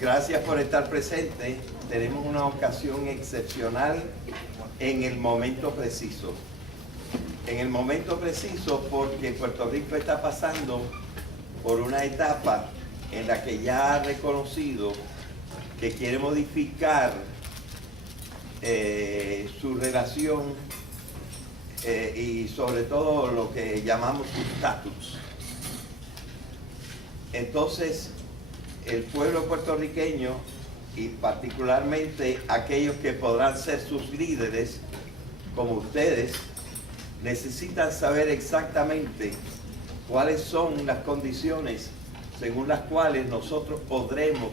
Gracias por estar presente. Tenemos una ocasión excepcional en el momento preciso. En el momento preciso porque Puerto Rico está pasando por una etapa en la que ya ha reconocido que quiere modificar su relación y sobre todo lo que llamamos su estatus. Entonces, el pueblo puertorriqueño y particularmente aquellos que podrán ser sus líderes, como ustedes, necesitan saber exactamente cuáles son las condiciones según las cuales nosotros podremos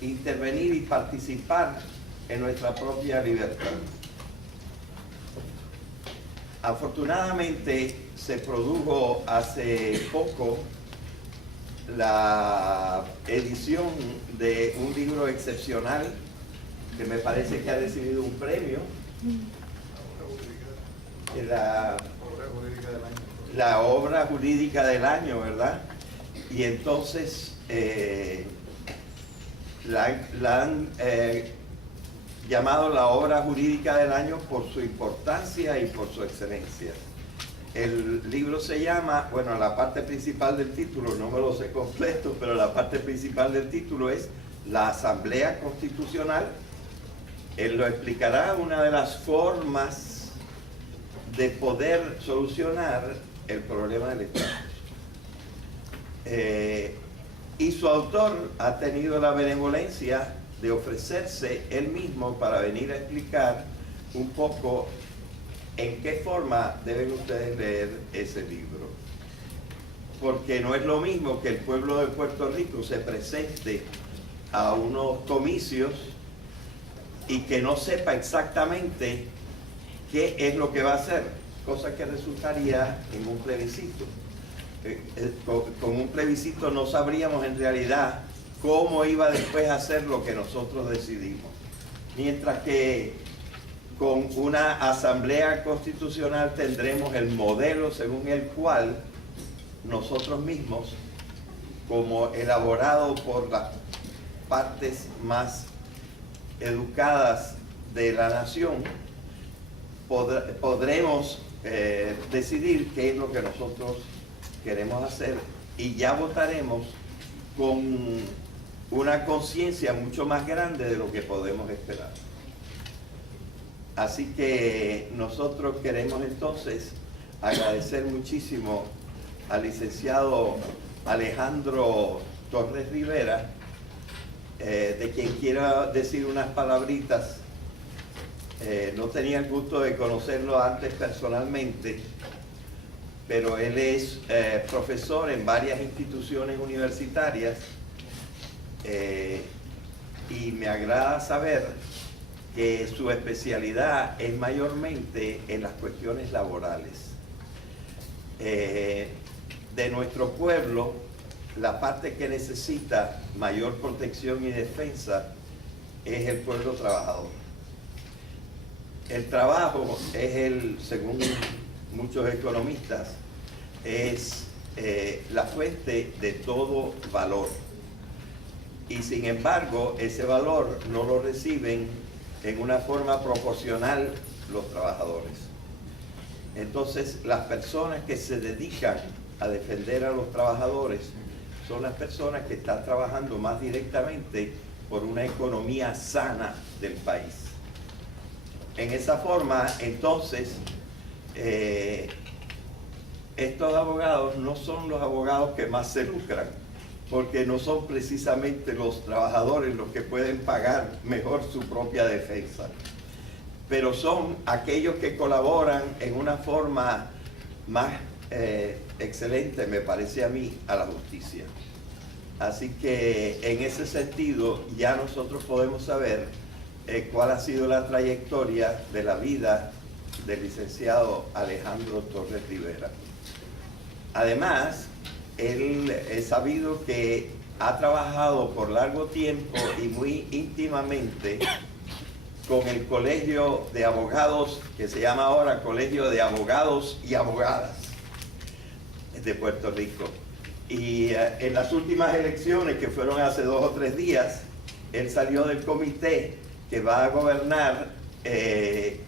intervenir y participar en nuestra propia libertad. Afortunadamente se produjo hace poco la edición de un libro excepcional que me parece que ha recibido un premio, la obra jurídica del año, ¿verdad? Y entonces la han llamado la obra jurídica del año por su importancia y por su excelencia. El libro se llama, bueno, la parte principal del título, no me lo sé completo, pero la parte principal del título es La Asamblea Constitucional. Él lo explicará, una de las formas de poder solucionar el problema del Estado. Y su autor ha tenido la benevolencia de ofrecerse él mismo para venir a explicar un poco en qué forma deben ustedes leer ese libro. Porque no es lo mismo que el pueblo de Puerto Rico se presente a unos comicios y que no sepa exactamente qué es lo que va a hacer, cosa que resultaría en un plebiscito. Con un plebiscito no sabríamos en realidad cómo iba después a hacer lo que nosotros decidimos. Mientras que con una asamblea constitucional tendremos el modelo según el cual nosotros mismos, como elaborado por las partes más educadas de la nación, podremos decidir qué es lo que nosotros queremos hacer y ya votaremos con una conciencia mucho más grande de lo que podemos esperar. Así que nosotros queremos entonces agradecer muchísimo al licenciado Alejandro Torres Rivera, de quien quiero decir unas palabritas. No tenía el gusto de conocerlo antes personalmente, pero él es profesor en varias instituciones universitarias y me agrada saber que su especialidad es mayormente en las cuestiones laborales. De nuestro pueblo, la parte que necesita mayor protección y defensa es el pueblo trabajador. El trabajo es según muchos economistas, es la fuente de todo valor. Y sin embargo, ese valor no lo reciben en una forma proporcional los trabajadores. Entonces, las personas que se dedican a defender a los trabajadores son las personas que están trabajando más directamente por una economía sana del país. En esa forma, entonces, estos abogados no son los abogados que más se lucran, porque no son precisamente los trabajadores los que pueden pagar mejor su propia defensa, pero son aquellos que colaboran en una forma más excelente, me parece a mí, a la justicia. Así que en ese sentido ya nosotros podemos saber cuál ha sido la trayectoria de la vida del licenciado Alejandro Torres Rivera. Además, él es sabido que ha trabajado por largo tiempo y muy íntimamente con el Colegio de Abogados, que se llama ahora Colegio de Abogados y Abogadas de Puerto Rico. Y en las últimas elecciones, que fueron hace 2 o 3 días, él salió del comité que va a gobernar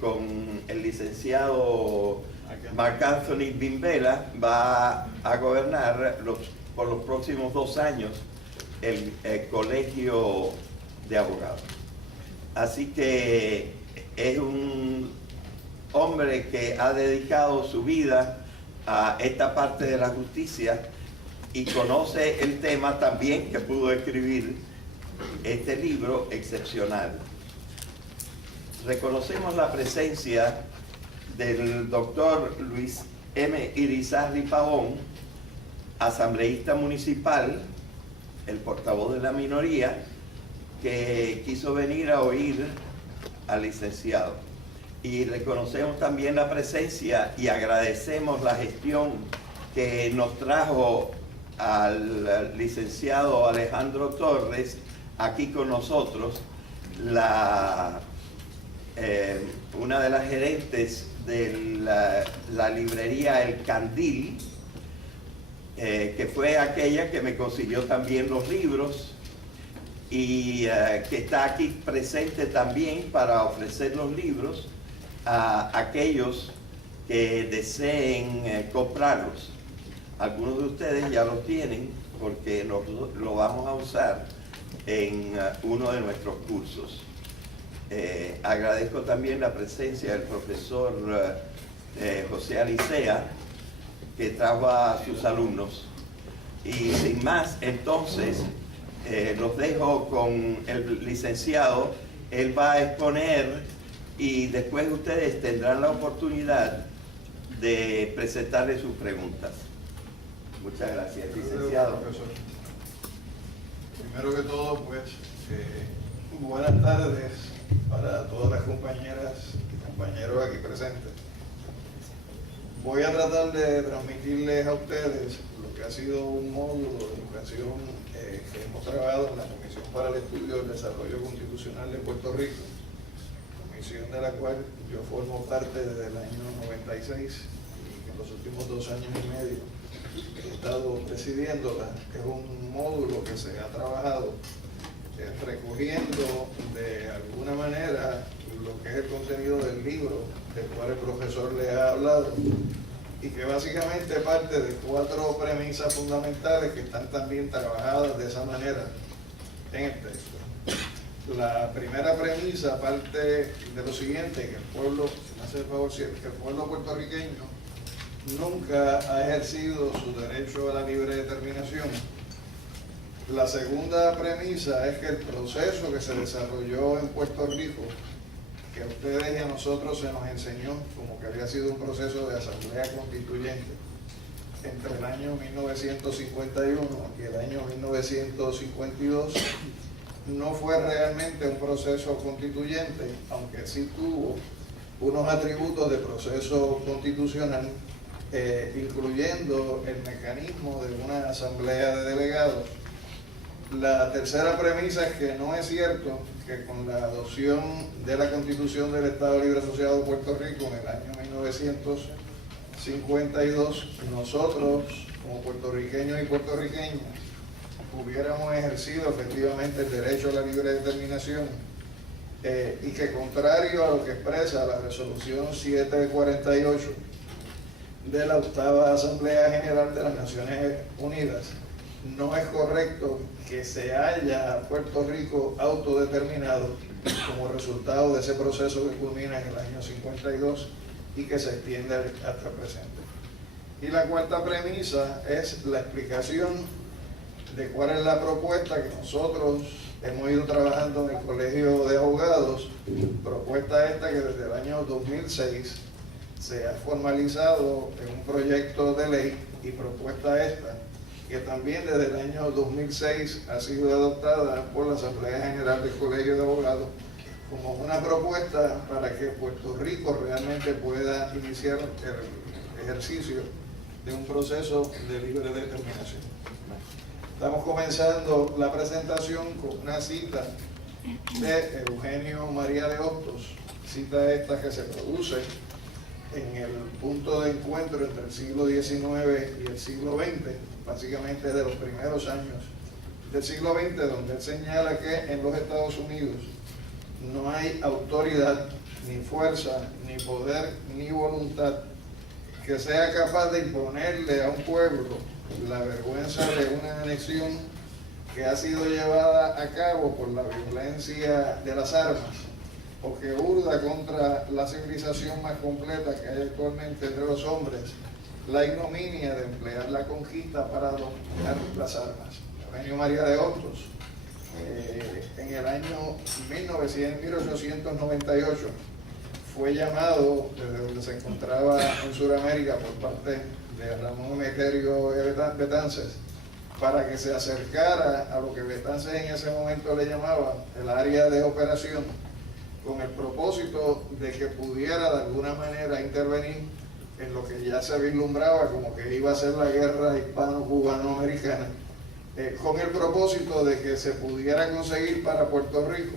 con el licenciado Mark Anthony Bimbela, va a gobernar por los próximos 2 años el colegio de abogados. Así que es un hombre que ha dedicado su vida a esta parte de la justicia y conoce el tema también, que pudo escribir este libro excepcional. Reconocemos la presencia del doctor Luis M. Irizarry Pavón, asambleísta municipal, el portavoz de la minoría, que quiso venir a oír al licenciado. Y reconocemos también la presencia y agradecemos la gestión que nos trajo al licenciado Alejandro Torres aquí con nosotros, una de las gerentes de la librería El Candil, que fue aquella que me consiguió también los libros y que está aquí presente también para ofrecer los libros a aquellos que deseen comprarlos. Algunos de ustedes ya los tienen porque lo vamos a usar en uno de nuestros cursos. Agradezco también la presencia del profesor José Alicea, que trajo a sus alumnos. Y sin más, entonces, los dejo con el licenciado. Él va a exponer y después ustedes tendrán la oportunidad de presentarle sus preguntas. Muchas gracias, licenciado. Primero que todo, pues, buenas tardes para todas las compañeras y compañeros aquí presentes. Voy a tratar de transmitirles a ustedes lo que ha sido un módulo de educación que hemos trabajado en la Comisión para el Estudio del Desarrollo Constitucional de Puerto Rico, comisión de la cual yo formo parte desde el año 96 y que en los últimos 2 años y medio he estado presidiéndola. Es un módulo que se ha trabajado recogiendo de alguna manera lo que es el contenido del libro del cual el profesor le ha hablado y que básicamente parte de 4 premisas fundamentales que están también trabajadas de esa manera en el texto. La primera premisa parte de lo siguiente, que el pueblo, si me hace el favor, que el pueblo puertorriqueño nunca ha ejercido su derecho a la libre determinación. La segunda premisa es que el proceso que se desarrolló en Puerto Rico, que a ustedes y a nosotros se nos enseñó como que había sido un proceso de asamblea constituyente entre el año 1951 y el año 1952, no fue realmente un proceso constituyente, aunque sí tuvo unos atributos de proceso constitucional, incluyendo el mecanismo de una asamblea de delegados. La tercera premisa es que no es cierto que con la adopción de la Constitución del Estado Libre Asociado de Puerto Rico en el año 1952, nosotros, como puertorriqueños y puertorriqueñas, hubiéramos ejercido efectivamente el derecho a la libre determinación y que, contrario a lo que expresa la resolución 748 de la 8ª Asamblea General de las Naciones Unidas, no es correcto que se haya Puerto Rico autodeterminado como resultado de ese proceso que culmina en el año 52 y que se extiende hasta el presente. Y la cuarta premisa es la explicación de cuál es la propuesta que nosotros hemos ido trabajando en el Colegio de Abogados, propuesta esta que desde el año 2006 se ha formalizado en un proyecto de ley, y propuesta esta que también desde el año 2006 ha sido adoptada por la Asamblea General del Colegio de Abogados como una propuesta para que Puerto Rico realmente pueda iniciar el ejercicio de un proceso de libre determinación. Estamos comenzando la presentación con una cita de Eugenio María de Hostos, cita esta que se produce en el punto de encuentro entre el siglo XIX y el siglo XX, básicamente de los primeros años del siglo XX, donde él señala que en los Estados Unidos no hay autoridad, ni fuerza, ni poder, ni voluntad que sea capaz de imponerle a un pueblo la vergüenza de una anexión que ha sido llevada a cabo por la violencia de las armas, o que urda contra la civilización más completa que hay actualmente entre los hombres, la ignominia de emplear la conquista para dominar las armas. Eugenio María de Hostos, en el año 1898, fue llamado desde donde se encontraba en Sudamérica por parte de Ramón Emeterio Betances para que se acercara a lo que Betances en ese momento le llamaba el área de operación, con el propósito de que pudiera de alguna manera intervenir en lo que ya se vislumbraba como que iba a ser la guerra hispano-cubano-americana, con el propósito de que se pudiera conseguir para Puerto Rico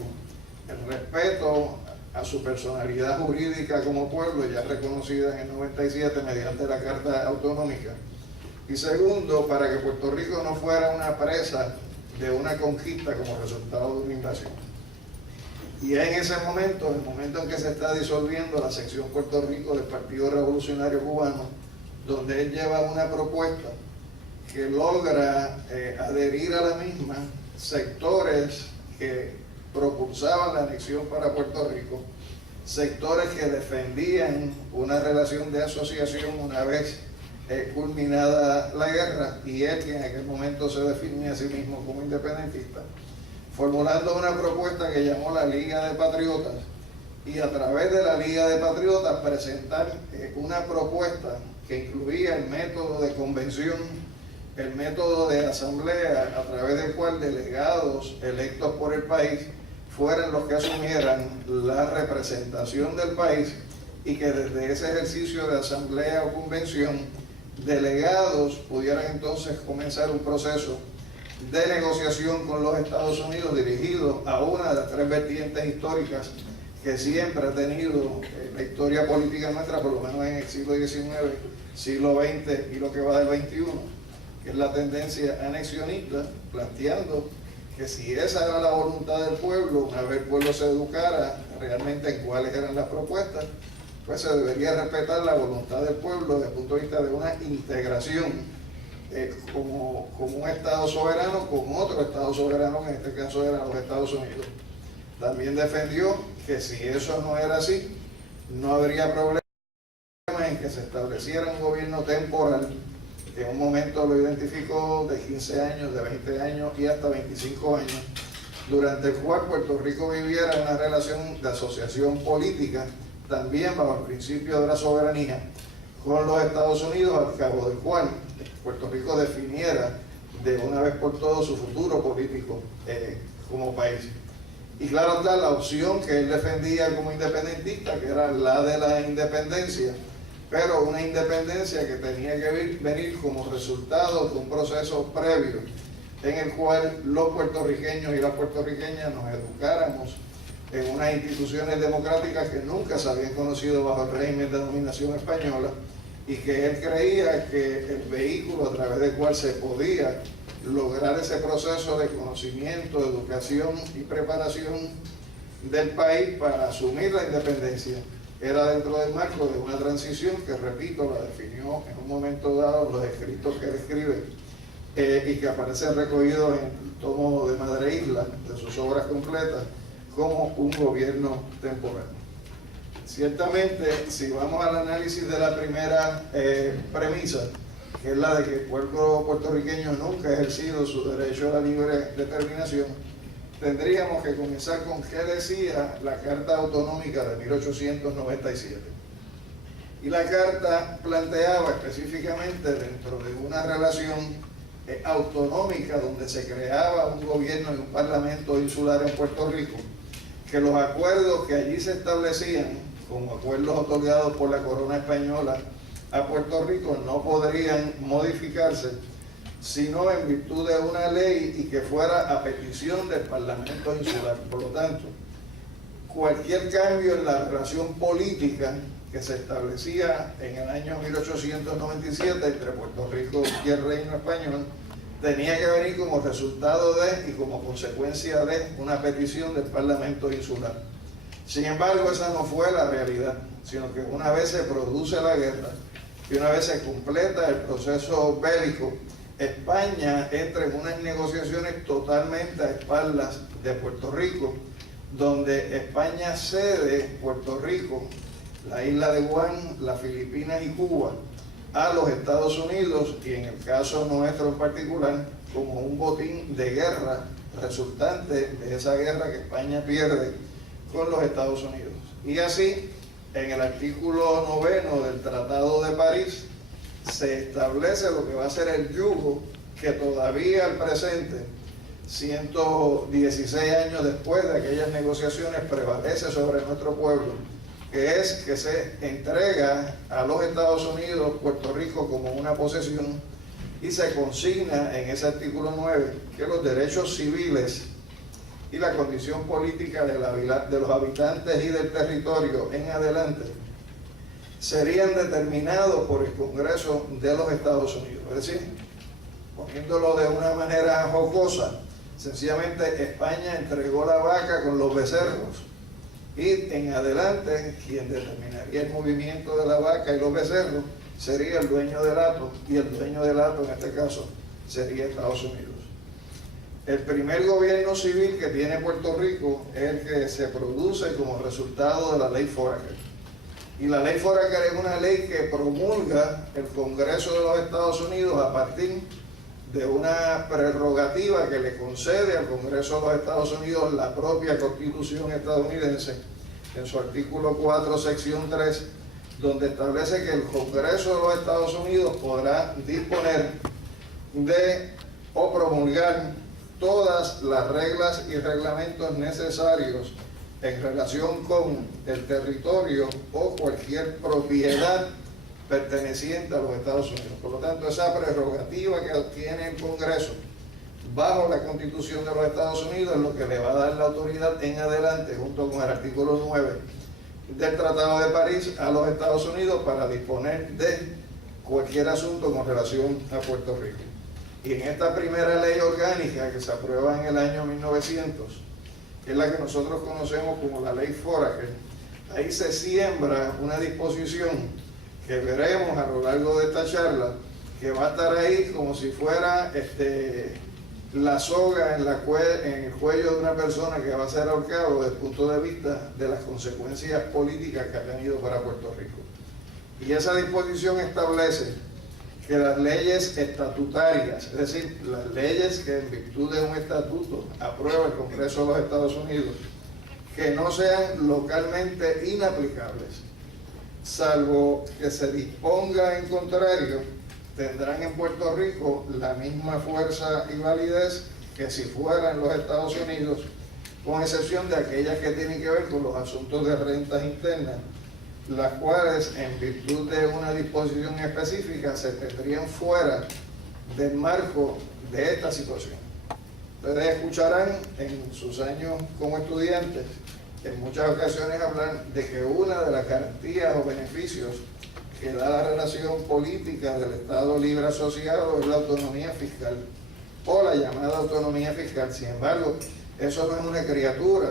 el respeto a su personalidad jurídica como pueblo, ya reconocida en el 97 mediante la Carta Autonómica, y segundo, para que Puerto Rico no fuera una presa de una conquista como resultado de una invasión. Y en ese momento, el momento en que se está disolviendo la sección Puerto Rico del Partido Revolucionario Cubano, donde él lleva una propuesta que logra adherir a la misma sectores que propulsaban la anexión para Puerto Rico, sectores que defendían una relación de asociación una vez culminada la guerra, y él, que en aquel momento se definía a sí mismo como independentista, formulando una propuesta que llamó la Liga de Patriotas, y a través de la Liga de Patriotas presentar una propuesta que incluía el método de convención, el método de asamblea, a través del cual delegados electos por el país fueran los que asumieran la representación del país, y que desde ese ejercicio de asamblea o convención, delegados pudieran entonces comenzar un proceso de negociación con los Estados Unidos dirigido a una de las tres vertientes históricas que siempre ha tenido la historia política nuestra, por lo menos en el siglo XIX, siglo XX y lo que va del XXI, que es la tendencia anexionista, planteando que si esa era la voluntad del pueblo, una vez el pueblo se educara realmente en cuáles eran las propuestas, pues se debería respetar la voluntad del pueblo desde el punto de vista de una integración como un Estado soberano con otro Estado soberano, que en este caso eran los Estados Unidos. También defendió que si eso no era así, no habría problema en que se estableciera un gobierno temporal, que en un momento lo identificó de 15 años, de 20 años y hasta 25 años, durante el cual Puerto Rico viviera una relación de asociación política, también bajo el principio de la soberanía, con los Estados Unidos, al cabo del cual Puerto Rico definiera de una vez por todas su futuro político como país. Y claro está, la opción que él defendía como independentista, que era la de la independencia, pero una independencia que tenía que venir como resultado de un proceso previo en el cual los puertorriqueños y las puertorriqueñas nos educáramos en unas instituciones democráticas que nunca se habían conocido bajo el régimen de dominación española, y que él creía que el vehículo a través del cual se podía lograr ese proceso de conocimiento, educación y preparación del país para asumir la independencia era dentro del marco de una transición que, repito, la definió en un momento dado los escritos que él escribe y que aparecen recogidos en el tomo de Madre Isla, de sus obras completas, como un gobierno temporal. Ciertamente, si vamos al análisis de la primera premisa, que es la de que el pueblo puertorriqueño nunca ha ejercido su derecho a la libre determinación, tendríamos que comenzar con qué decía la Carta Autonómica de 1897. Y la Carta planteaba específicamente, dentro de una relación autonómica donde se creaba un gobierno y un parlamento insular en Puerto Rico, que los acuerdos que allí se establecían, como acuerdos otorgados por la corona española a Puerto Rico, no podrían modificarse sino en virtud de una ley, y que fuera a petición del Parlamento insular. Por lo tanto, cualquier cambio en la relación política que se establecía en el año 1897 entre Puerto Rico y el Reino Español tenía que venir como resultado de y como consecuencia de una petición del Parlamento Insular. Sin embargo, esa no fue la realidad, sino que una vez se produce la guerra y una vez se completa el proceso bélico, España entra en unas negociaciones totalmente a espaldas de Puerto Rico, donde España cede Puerto Rico, la isla de Guam, las Filipinas y Cuba a los Estados Unidos, y en el caso nuestro en particular, como un botín de guerra resultante de esa guerra que España pierde con los Estados Unidos. Y así, en el artículo 9 del Tratado de París, se establece lo que va a ser el yugo que todavía al presente, 116 años después de aquellas negociaciones, prevalece sobre nuestro pueblo, que es que se entrega a los Estados Unidos Puerto Rico como una posesión, y se consigna en ese artículo 9 que los derechos civiles y la condición política de los habitantes y del territorio en adelante serían determinados por el Congreso de los Estados Unidos. Es decir, poniéndolo de una manera jocosa, sencillamente España entregó la vaca con los becerros, y en adelante quien determinaría el movimiento de la vaca y los becerros sería el dueño del hato, y el dueño del hato en este caso sería Estados Unidos. El primer gobierno civil que tiene Puerto Rico es el que se produce como resultado de la ley Foraker. Y la ley Foraker es una ley que promulga el Congreso de los Estados Unidos a partir de una prerrogativa que le concede al Congreso de los Estados Unidos la propia Constitución estadounidense, en su artículo 4, sección 3, donde establece que el Congreso de los Estados Unidos podrá disponer de o promulgar todas las reglas y reglamentos necesarios en relación con el territorio o cualquier propiedad perteneciente a los Estados Unidos. Por lo tanto, esa prerrogativa que obtiene el Congreso bajo la Constitución de los Estados Unidos es lo que le va a dar la autoridad en adelante, junto con el artículo 9 del Tratado de París, a los Estados Unidos para disponer de cualquier asunto con relación a Puerto Rico. Y en esta primera ley orgánica que se aprueba en el año 1900, que es la que nosotros conocemos como la ley Foraker, ahí se siembra una disposición que veremos a lo largo de esta charla, que va a estar ahí como si fuera la soga en el cuello de una persona que va a ser ahorcado desde el punto de vista de las consecuencias políticas que ha tenido para Puerto Rico. Y esa disposición establece que las leyes estatutarias, es decir, las leyes que en virtud de un estatuto aprueba el Congreso de los Estados Unidos, que no sean localmente inaplicables, salvo que se disponga en contrario, tendrán en Puerto Rico la misma fuerza y validez que si fueran los Estados Unidos, con excepción de aquellas que tienen que ver con los asuntos de rentas internas, las cuales en virtud de una disposición específica se tendrían fuera del marco de esta situación. Ustedes escucharán en sus años como estudiantes en muchas ocasiones hablar de que una de las garantías o beneficios que da la relación política del Estado Libre Asociado es la autonomía fiscal, o la llamada autonomía fiscal. Sin embargo, eso no es una criatura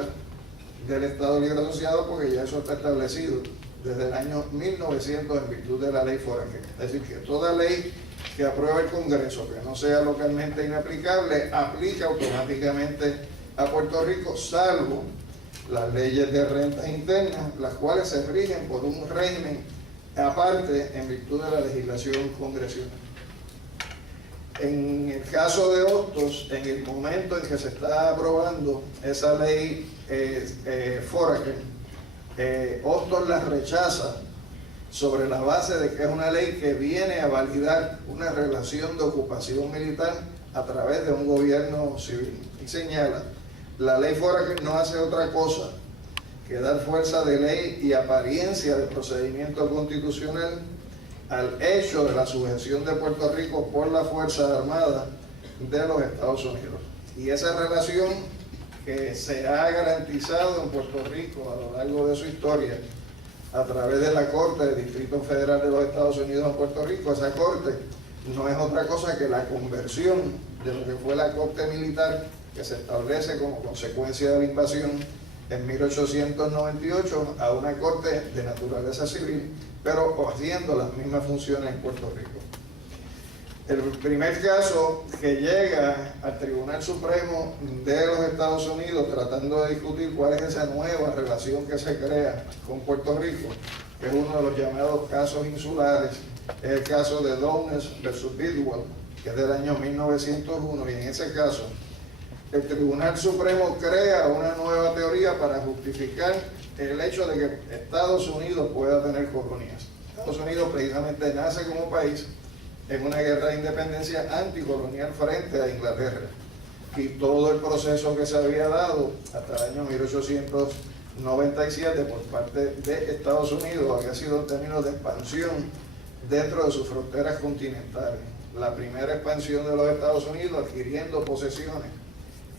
del Estado Libre Asociado, porque ya eso está establecido desde el año 1900 en virtud de la ley Foraker. Es decir, que toda ley que apruebe el Congreso que no sea localmente inaplicable aplica automáticamente a Puerto Rico, salvo las leyes de rentas internas, las cuales se rigen por un régimen aparte en virtud de la legislación congresional. En el caso de Hostos, en el momento en que se está aprobando esa ley Foraker, Hostos la rechaza sobre la base de que es una ley que viene a validar una relación de ocupación militar a través de un gobierno civil. Y señala, la ley Foraker no hace otra cosa que dar fuerza de ley y apariencia de procedimiento constitucional al hecho de la sujeción de Puerto Rico por la Fuerza Armada de los Estados Unidos. Y esa relación que se ha garantizado en Puerto Rico a lo largo de su historia a través de la Corte del Distrito Federal de los Estados Unidos en Puerto Rico, esa Corte no es otra cosa que la conversión de lo que fue la corte militar que se establece como consecuencia de la invasión en 1898 a una corte de naturaleza civil, pero haciendo las mismas funciones en Puerto Rico. El primer caso que llega al Tribunal Supremo de los Estados Unidos tratando de discutir cuál es esa nueva relación que se crea con Puerto Rico, que es uno de los llamados casos insulares, es el caso de Downes versus Bidwell, que es del año 1901, y en ese caso el Tribunal Supremo crea una nueva teoría para justificar el hecho de que Estados Unidos pueda tener colonias. Estados Unidos precisamente nace como país en una guerra de independencia anticolonial frente a Inglaterra, y todo el proceso que se había dado hasta el año 1897 por parte de Estados Unidos había sido en términos de expansión dentro de sus fronteras continentales. La primera expansión de los Estados Unidos adquiriendo posesiones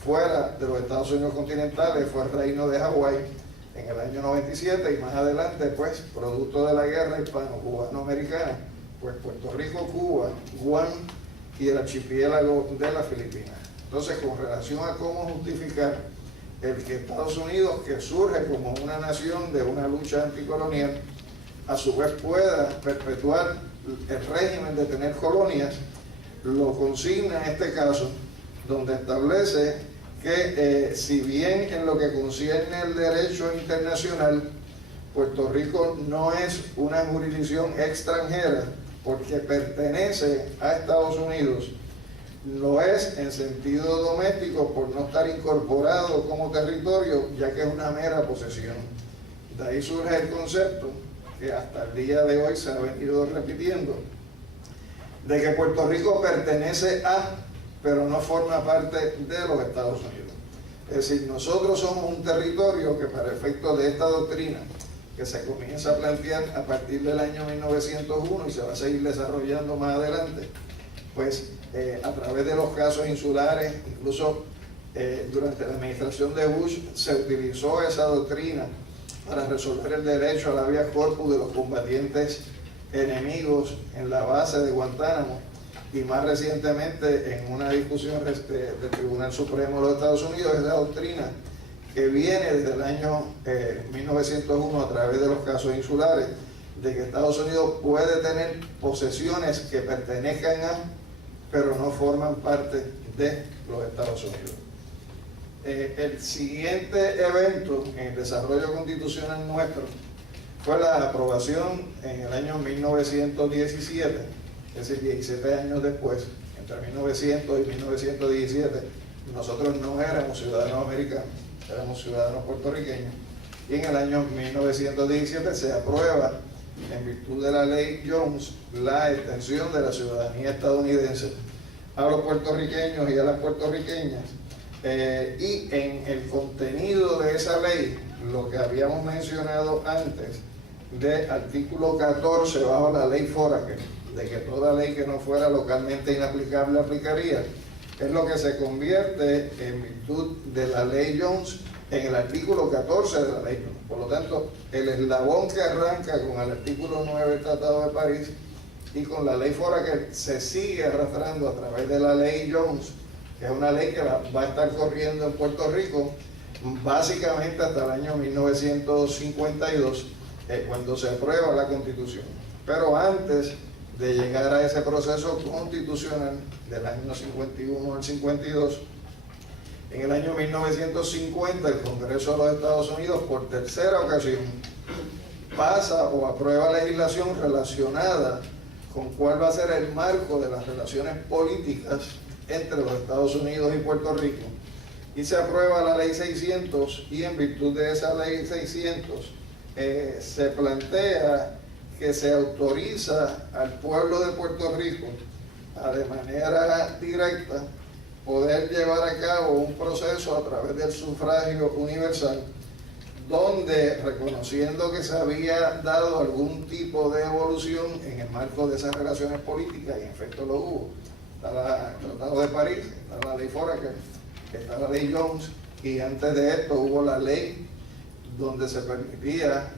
fuera de los Estados Unidos continentales fue el Reino de Hawái en el año 97, y más adelante, pues, producto de la guerra hispano-cubano-americana, pues Puerto Rico, Cuba, Guam y el archipiélago de las Filipinas. Entonces, con relación a cómo justificar el que Estados Unidos, que surge como una nación de una lucha anticolonial, a su vez pueda perpetuar el régimen de tener colonias, lo consigna en este caso, donde establece que si bien en lo que concierne el derecho internacional, Puerto Rico no es una jurisdicción extranjera porque pertenece a Estados Unidos, lo es en sentido doméstico por no estar incorporado como territorio, ya que es una mera posesión. De ahí surge el concepto, que hasta el día de hoy se ha venido repitiendo, de que Puerto Rico pertenece a, pero no forma parte de los Estados Unidos. Es decir, nosotros somos un territorio que, para efectos de esta doctrina, que se comienza a plantear a partir del año 1901 y se va a seguir desarrollando más adelante, pues a través de los casos insulares, incluso durante la administración de Bush se utilizó esa doctrina para resolver el derecho al habeas corpus de los combatientes enemigos en la base de Guantánamo, y más recientemente en una discusión del Tribunal Supremo de los Estados Unidos, es la doctrina que viene desde el año 1901 a través de los casos insulares, de que Estados Unidos puede tener posesiones que pertenezcan a, pero no forman parte de los Estados Unidos. El siguiente evento en el desarrollo constitucional nuestro fue la aprobación en el año 1917, es decir, 17 años después, entre 1900 y 1917, nosotros no éramos ciudadanos americanos, éramos ciudadanos puertorriqueños, y en el año 1917 se aprueba, en virtud de la ley Jones, la extensión de la ciudadanía estadounidense a los puertorriqueños y a las puertorriqueñas, y en el contenido de esa ley, lo que habíamos mencionado antes, de artículo 14 bajo la ley Foraker, de que toda ley que no fuera localmente inaplicable aplicaría, es lo que se convierte en virtud de la ley Jones en el artículo 14 de la ley Jones. Por lo tanto, el eslabón que arranca con el artículo 9 del Tratado de París y con la ley Foraker se sigue arrastrando a través de la ley Jones, que es una ley que va a estar corriendo en Puerto Rico básicamente hasta el año 1952, cuando se aprueba la Constitución. Pero antes de llegar a ese proceso constitucional del año 51 al 52, en el año 1950 el Congreso de los Estados Unidos, por tercera ocasión, pasa o aprueba legislación relacionada con cuál va a ser el marco de las relaciones políticas entre los Estados Unidos y Puerto Rico, y se aprueba la ley 600, y en virtud de esa ley 600 se plantea que se autoriza al pueblo de Puerto Rico a, de manera directa, poder llevar a cabo un proceso a través del sufragio universal, donde, reconociendo que se había dado algún tipo de evolución en el marco de esas relaciones políticas, y en efecto lo hubo, está el Tratado de París, está la ley Foraker, está la ley Jones, y antes de esto hubo la ley donde se permitía,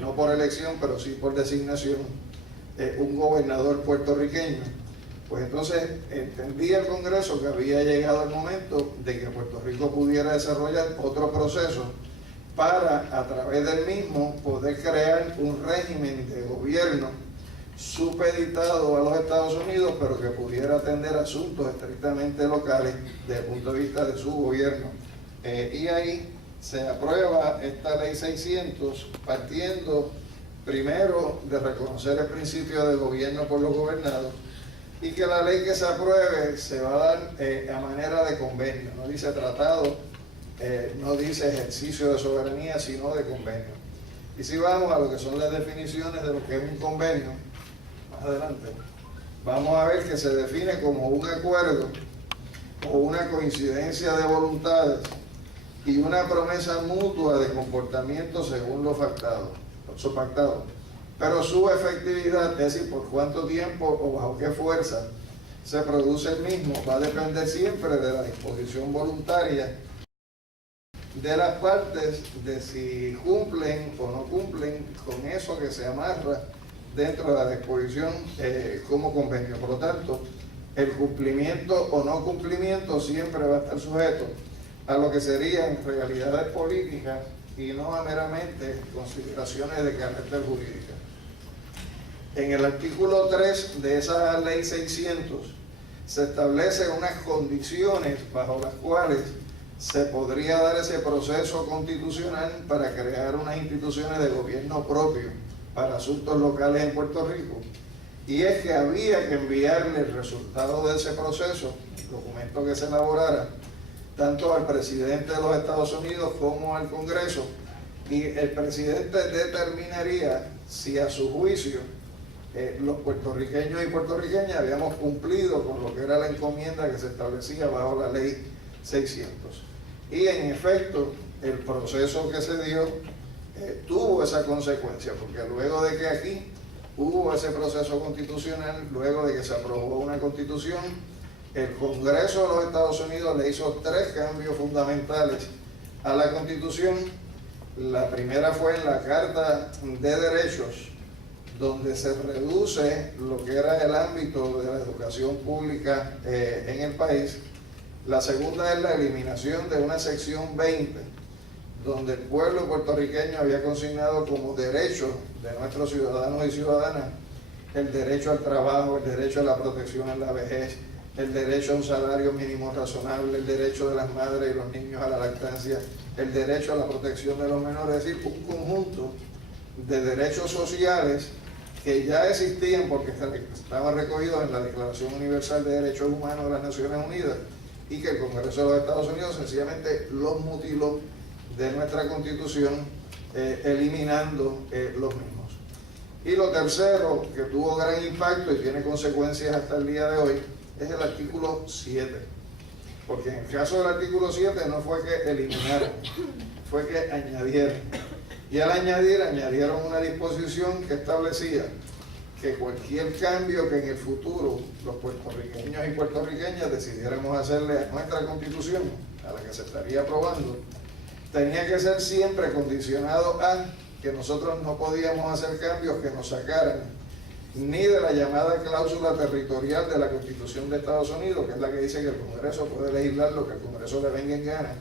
no por elección, pero sí por designación, un gobernador puertorriqueño, Pues entonces entendía el Congreso que había llegado el momento de que Puerto Rico pudiera desarrollar otro proceso para, a través del mismo, poder crear un régimen de gobierno supeditado a los Estados Unidos, pero que pudiera atender asuntos estrictamente locales desde el punto de vista de su gobierno. Y ahí se aprueba esta ley 600, partiendo primero de reconocer el principio de gobierno por los gobernados, y que la ley que se apruebe se va a dar a manera de convenio, no dice tratado, no dice ejercicio de soberanía, sino de convenio. Y si vamos a lo que son las definiciones de lo que es un convenio, más adelante, vamos a ver que se define como un acuerdo o una coincidencia de voluntades y una promesa mutua de comportamiento según lo pactado. Pero su efectividad, es decir, por cuánto tiempo o bajo qué fuerza se produce el mismo, va a depender siempre de la disposición voluntaria de las partes, de si cumplen o no cumplen con eso que se amarra dentro de la disposición como convenio. Por lo tanto, el cumplimiento o no cumplimiento siempre va a estar sujeto a lo que serían realidades políticas y no a meramente consideraciones de carácter jurídico. En el artículo 3 de esa ley 600 se establecen unas condiciones bajo las cuales se podría dar ese proceso constitucional para crear unas instituciones de gobierno propio para asuntos locales en Puerto Rico. Y es que había que enviarle el resultado de ese proceso, el documento que se elaborara, tanto al presidente de los Estados Unidos como al Congreso, y el presidente determinaría si a su juicio los puertorriqueños y puertorriqueñas habíamos cumplido con lo que era la encomienda que se establecía bajo la ley 600. Y en efecto, el proceso que se dio tuvo esa consecuencia, porque luego de que aquí hubo ese proceso constitucional, luego de que se aprobó una constitución, el Congreso de los Estados Unidos le hizo 3 cambios fundamentales a la Constitución. La primera fue en la Carta de Derechos, donde se reduce lo que era el ámbito de la educación pública en el país. La segunda es la eliminación de una sección 20, donde el pueblo puertorriqueño había consignado como derecho de nuestros ciudadanos y ciudadanas el derecho al trabajo, el derecho a la protección en la vejez, el derecho a un salario mínimo razonable, el derecho de las madres y los niños a la lactancia, el derecho a la protección de los menores, es decir, un conjunto de derechos sociales que ya existían porque estaban recogidos en la Declaración Universal de Derechos Humanos de las Naciones Unidas, y que el Congreso de los Estados Unidos sencillamente los mutiló de nuestra Constitución, eliminando los mismos. Y lo tercero, que tuvo gran impacto y tiene consecuencias hasta el día de hoy, es el artículo 7. Porque en el caso del artículo 7 no fue que eliminaron, fue que añadieron. Y al añadir, añadieron una disposición que establecía que cualquier cambio que en el futuro los puertorriqueños y puertorriqueñas decidiéramos hacerle a nuestra Constitución, a la que se estaría aprobando, tenía que ser siempre condicionado a que nosotros no podíamos hacer cambios que nos sacaran ni de la llamada cláusula territorial de la Constitución de Estados Unidos, que es la que dice que el Congreso puede legislar lo que el Congreso le venga en gana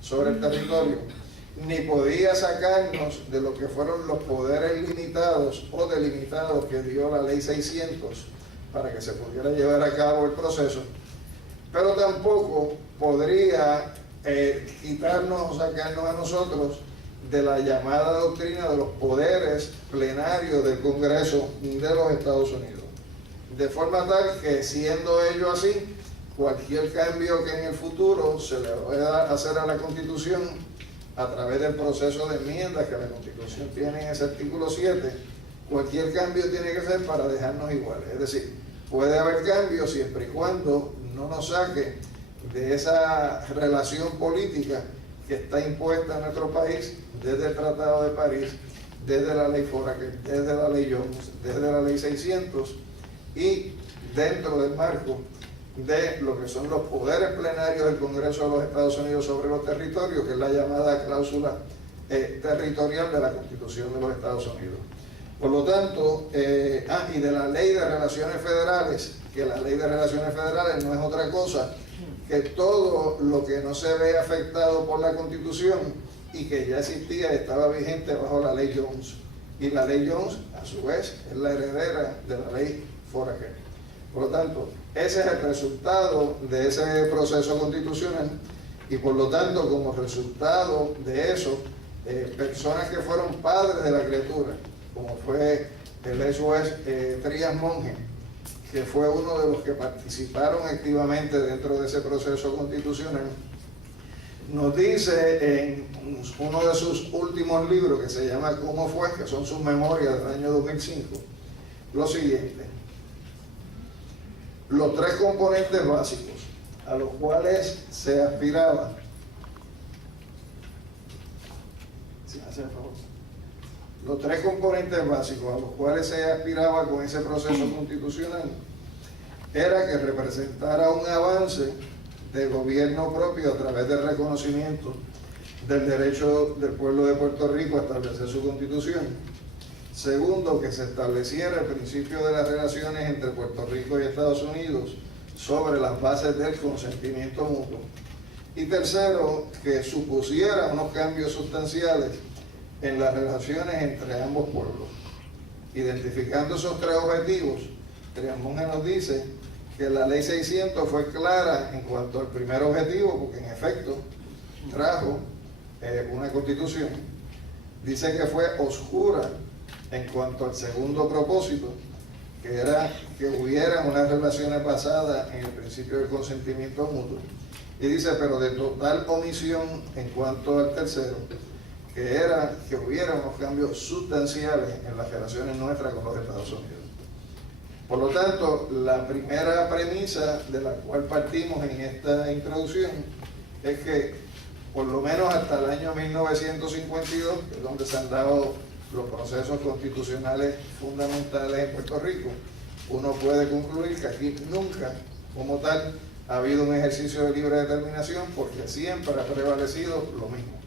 sobre el territorio, ni podía sacarnos de lo que fueron los poderes limitados o delimitados que dio la ley 600 para que se pudiera llevar a cabo el proceso, pero tampoco podría quitarnos o sacarnos a nosotros de la llamada doctrina de los poderes plenarios del Congreso de los Estados Unidos. De forma tal que, siendo ello así, cualquier cambio que en el futuro se le vaya a hacer a la Constitución a través del proceso de enmiendas que la Constitución tiene en ese artículo 7, cualquier cambio tiene que ser para dejarnos iguales. Es decir, puede haber cambios siempre y cuando no nos saque de esa relación política que está impuesta en nuestro país desde el Tratado de París, desde la ley Foraker, desde la ley Jones, desde la ley 600 y dentro del marco de lo que son los poderes plenarios del Congreso de los Estados Unidos sobre los territorios, que es la llamada cláusula territorial de la Constitución de los Estados Unidos. Por lo tanto, y de la Ley de Relaciones Federales, que la Ley de Relaciones Federales no es otra cosa que todo lo que no se ve afectado por la Constitución y que ya existía y estaba vigente bajo la Ley Jones. Y la Ley Jones, a su vez, es la heredera de la Ley Foraker. Por lo tanto, ese es el resultado de ese proceso constitucional y por lo tanto, como resultado de eso, personas que fueron padres de la criatura, como fue el ex juez Trías Monge, que fue uno de los que participaron activamente dentro de ese proceso constitucional, nos dice en uno de sus últimos libros, que se llama ¿Cómo fue?, que son sus memorias del año 2005, lo siguiente: los tres componentes básicos a los cuales se aspiraba, si me hace el favor, los tres componentes básicos a los cuales se aspiraba con ese proceso constitucional era que representara un avance de gobierno propio a través del reconocimiento del derecho del pueblo de Puerto Rico a establecer su constitución. Segundo, que se estableciera el principio de las relaciones entre Puerto Rico y Estados Unidos sobre las bases del consentimiento mutuo. Y tercero, que supusiera unos cambios sustanciales en las relaciones entre ambos pueblos. Identificando esos tres objetivos, Trías Monge nos dice que la Ley 600 fue clara en cuanto al primer objetivo, porque en efecto trajo una constitución. Dice que fue oscura en cuanto al segundo propósito, que era que hubieran unas relaciones basadas en el principio del consentimiento mutuo. Y dice, pero de total omisión en cuanto al tercero, que era que hubiera unos cambios sustanciales en las relaciones nuestras con los Estados Unidos. Por lo tanto, la primera premisa de la cual partimos en esta introducción es que por lo menos hasta el año 1952, que es donde se han dado los procesos constitucionales fundamentales en Puerto Rico, uno puede concluir que aquí nunca, como tal, ha habido un ejercicio de libre determinación, porque siempre ha prevalecido lo mismo.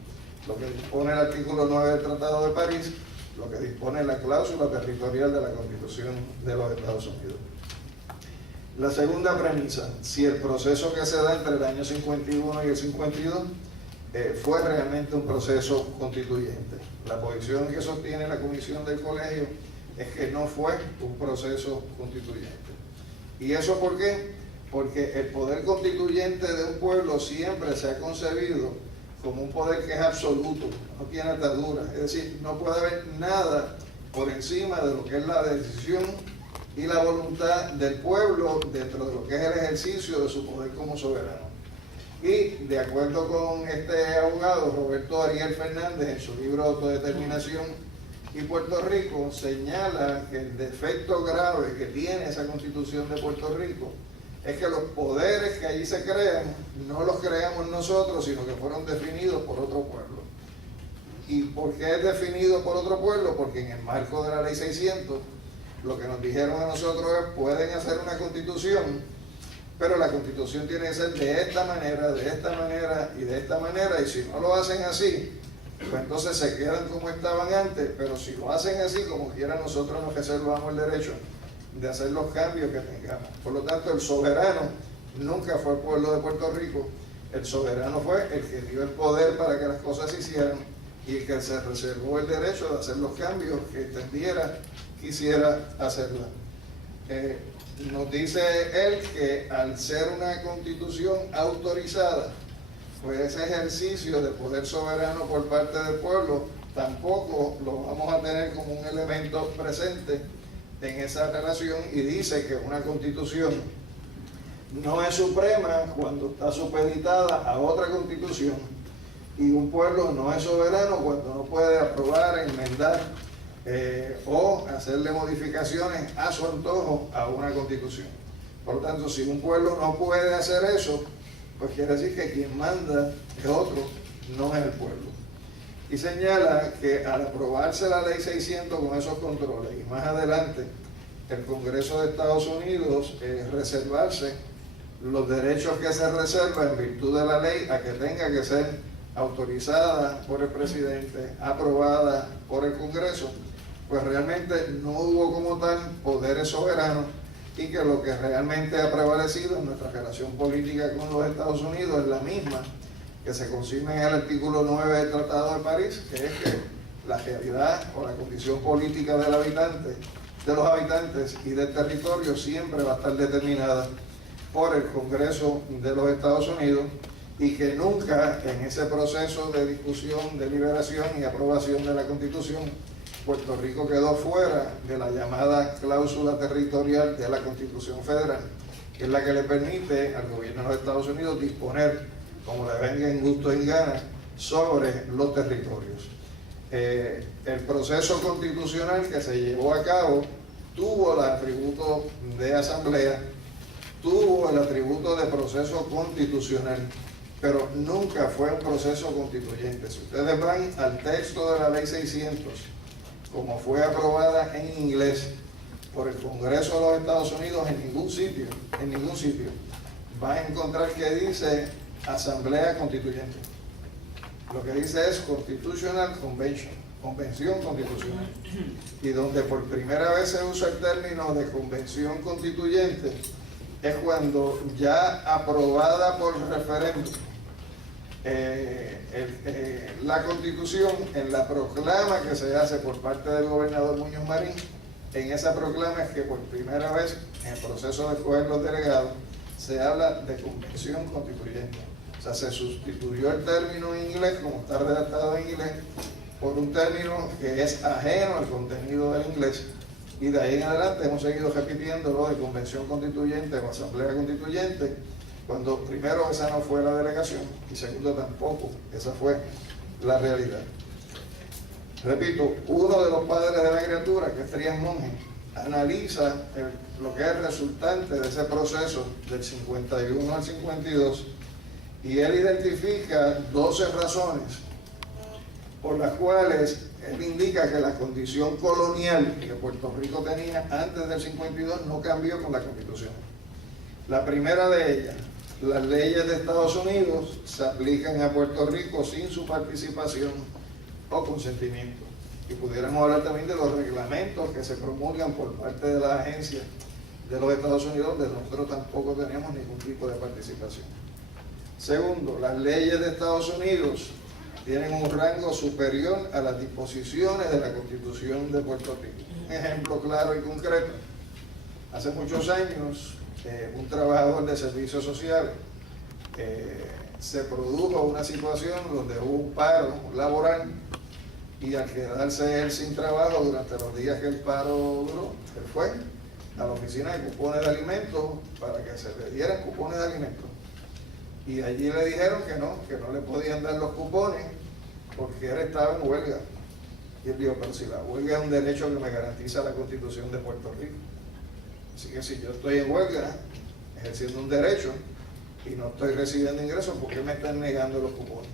Lo que dispone el artículo 9 del Tratado de París, lo que dispone la cláusula territorial de la Constitución de los Estados Unidos. La segunda premisa: si el proceso que se da entre el año 51 y el 52 fue realmente un proceso constituyente. La posición que sostiene la Comisión del Colegio es que no fue un proceso constituyente. ¿Y eso por qué? Porque el poder constituyente de un pueblo siempre se ha concebido como un poder que es absoluto, no tiene atadura, es decir, no puede haber nada por encima de lo que es la decisión y la voluntad del pueblo dentro de lo que es el ejercicio de su poder como soberano. Y de acuerdo con este abogado Roberto Ariel Fernández, en su libro Autodeterminación y Puerto Rico, señala que el defecto grave que tiene esa Constitución de Puerto Rico es que los poderes que allí se crean no los creamos nosotros, sino que fueron definidos por otro pueblo. ¿Y por qué es definido por otro pueblo? Porque en el marco de la Ley 600 lo que nos dijeron a nosotros es: pueden hacer una constitución, pero la constitución tiene que ser de esta manera, de esta manera y de esta manera, y si no lo hacen así, pues entonces se quedan como estaban antes, pero si lo hacen así, como quiera, nosotros nos reservamos el derecho de hacer los cambios que tengamos. Por lo tanto, el soberano nunca fue el pueblo de Puerto Rico, el soberano fue el que dio el poder para que las cosas se hicieran y el que se reservó el derecho de hacer los cambios que entendiera, quisiera hacerla. Nos dice él que al ser una constitución autorizada, pues ese ejercicio de poder soberano por parte del pueblo tampoco lo vamos a tener como un elemento presente en esa relación, y dice que una constitución no es suprema cuando está supeditada a otra constitución, y un pueblo no es soberano cuando no puede aprobar, enmendar o hacerle modificaciones a su antojo a una constitución. Por lo tanto, si un pueblo no puede hacer eso, pues quiere decir que quien manda es otro, no es el pueblo. Y señala que al aprobarse la Ley 600 con esos controles, y más adelante el Congreso de Estados Unidos reservarse los derechos que se reservan en virtud de la ley a que tenga que ser autorizada por el presidente, aprobada por el Congreso, pues realmente no hubo como tal poderes soberanos y que lo que realmente ha prevalecido en nuestra relación política con los Estados Unidos es la misma que se consigna en el artículo 9 del Tratado de París, que es que la realidad o la condición política del habitante, de los habitantes y del territorio siempre va a estar determinada por el Congreso de los Estados Unidos, y que nunca en ese proceso de discusión, deliberación y aprobación de la Constitución, Puerto Rico quedó fuera de la llamada cláusula territorial de la Constitución Federal, que es la que le permite al gobierno de los Estados Unidos disponer, como le venga en gusto y en gana, sobre los territorios. El proceso constitucional que se llevó a cabo tuvo el atributo de asamblea, tuvo el atributo de proceso constitucional, pero nunca fue un proceso constituyente. Si ustedes van al texto de la Ley 600, como fue aprobada en inglés por el Congreso de los Estados Unidos, en ningún sitio, van a encontrar que dice Asamblea Constituyente. Lo que dice es Constitutional Convention, Convención Constitucional. Y donde por primera vez se usa el término de Convención Constituyente es cuando ya aprobada por referéndum la Constitución, en la proclama que se hace por parte del gobernador Muñoz Marín, en esa proclama es que por primera vez en el proceso de escoger los delegados se habla de Convención Constituyente. O sea, se sustituyó el término en inglés, como está redactado en inglés, por un término que es ajeno al contenido del inglés, y de ahí en adelante hemos seguido repitiéndolo de Convención Constituyente o Asamblea Constituyente, cuando primero esa no fue la delegación y segundo tampoco esa fue la realidad. Repito, uno de los padres de la criatura, que es Trías Monge, analiza lo que es el resultante de ese proceso del 51 al 52, y él identifica 12 razones por las cuales él indica que la condición colonial que Puerto Rico tenía antes del 52 no cambió con la Constitución. La primera de ellas: las leyes de Estados Unidos se aplican a Puerto Rico sin su participación o consentimiento. Y pudiéramos hablar también de los reglamentos que se promulgan por parte de las agencias de los Estados Unidos, donde nosotros tampoco tenemos ningún tipo de participación. Segundo, las leyes de Estados Unidos tienen un rango superior a las disposiciones de la Constitución de Puerto Rico. Un ejemplo claro y concreto: hace muchos años, un trabajador de servicios sociales, se produjo una situación donde hubo un paro laboral, y al quedarse él sin trabajo durante los días que el paro duró, él fue a la oficina de cupones de alimentos para que se le dieran cupones de alimentos, y allí le dijeron que no le podían dar los cupones porque él estaba en huelga. Y él dijo: pero si la huelga es un derecho que me garantiza la Constitución de Puerto Rico, así que si yo estoy en huelga ejerciendo un derecho y no estoy recibiendo ingresos, ¿por qué me están negando los cupones?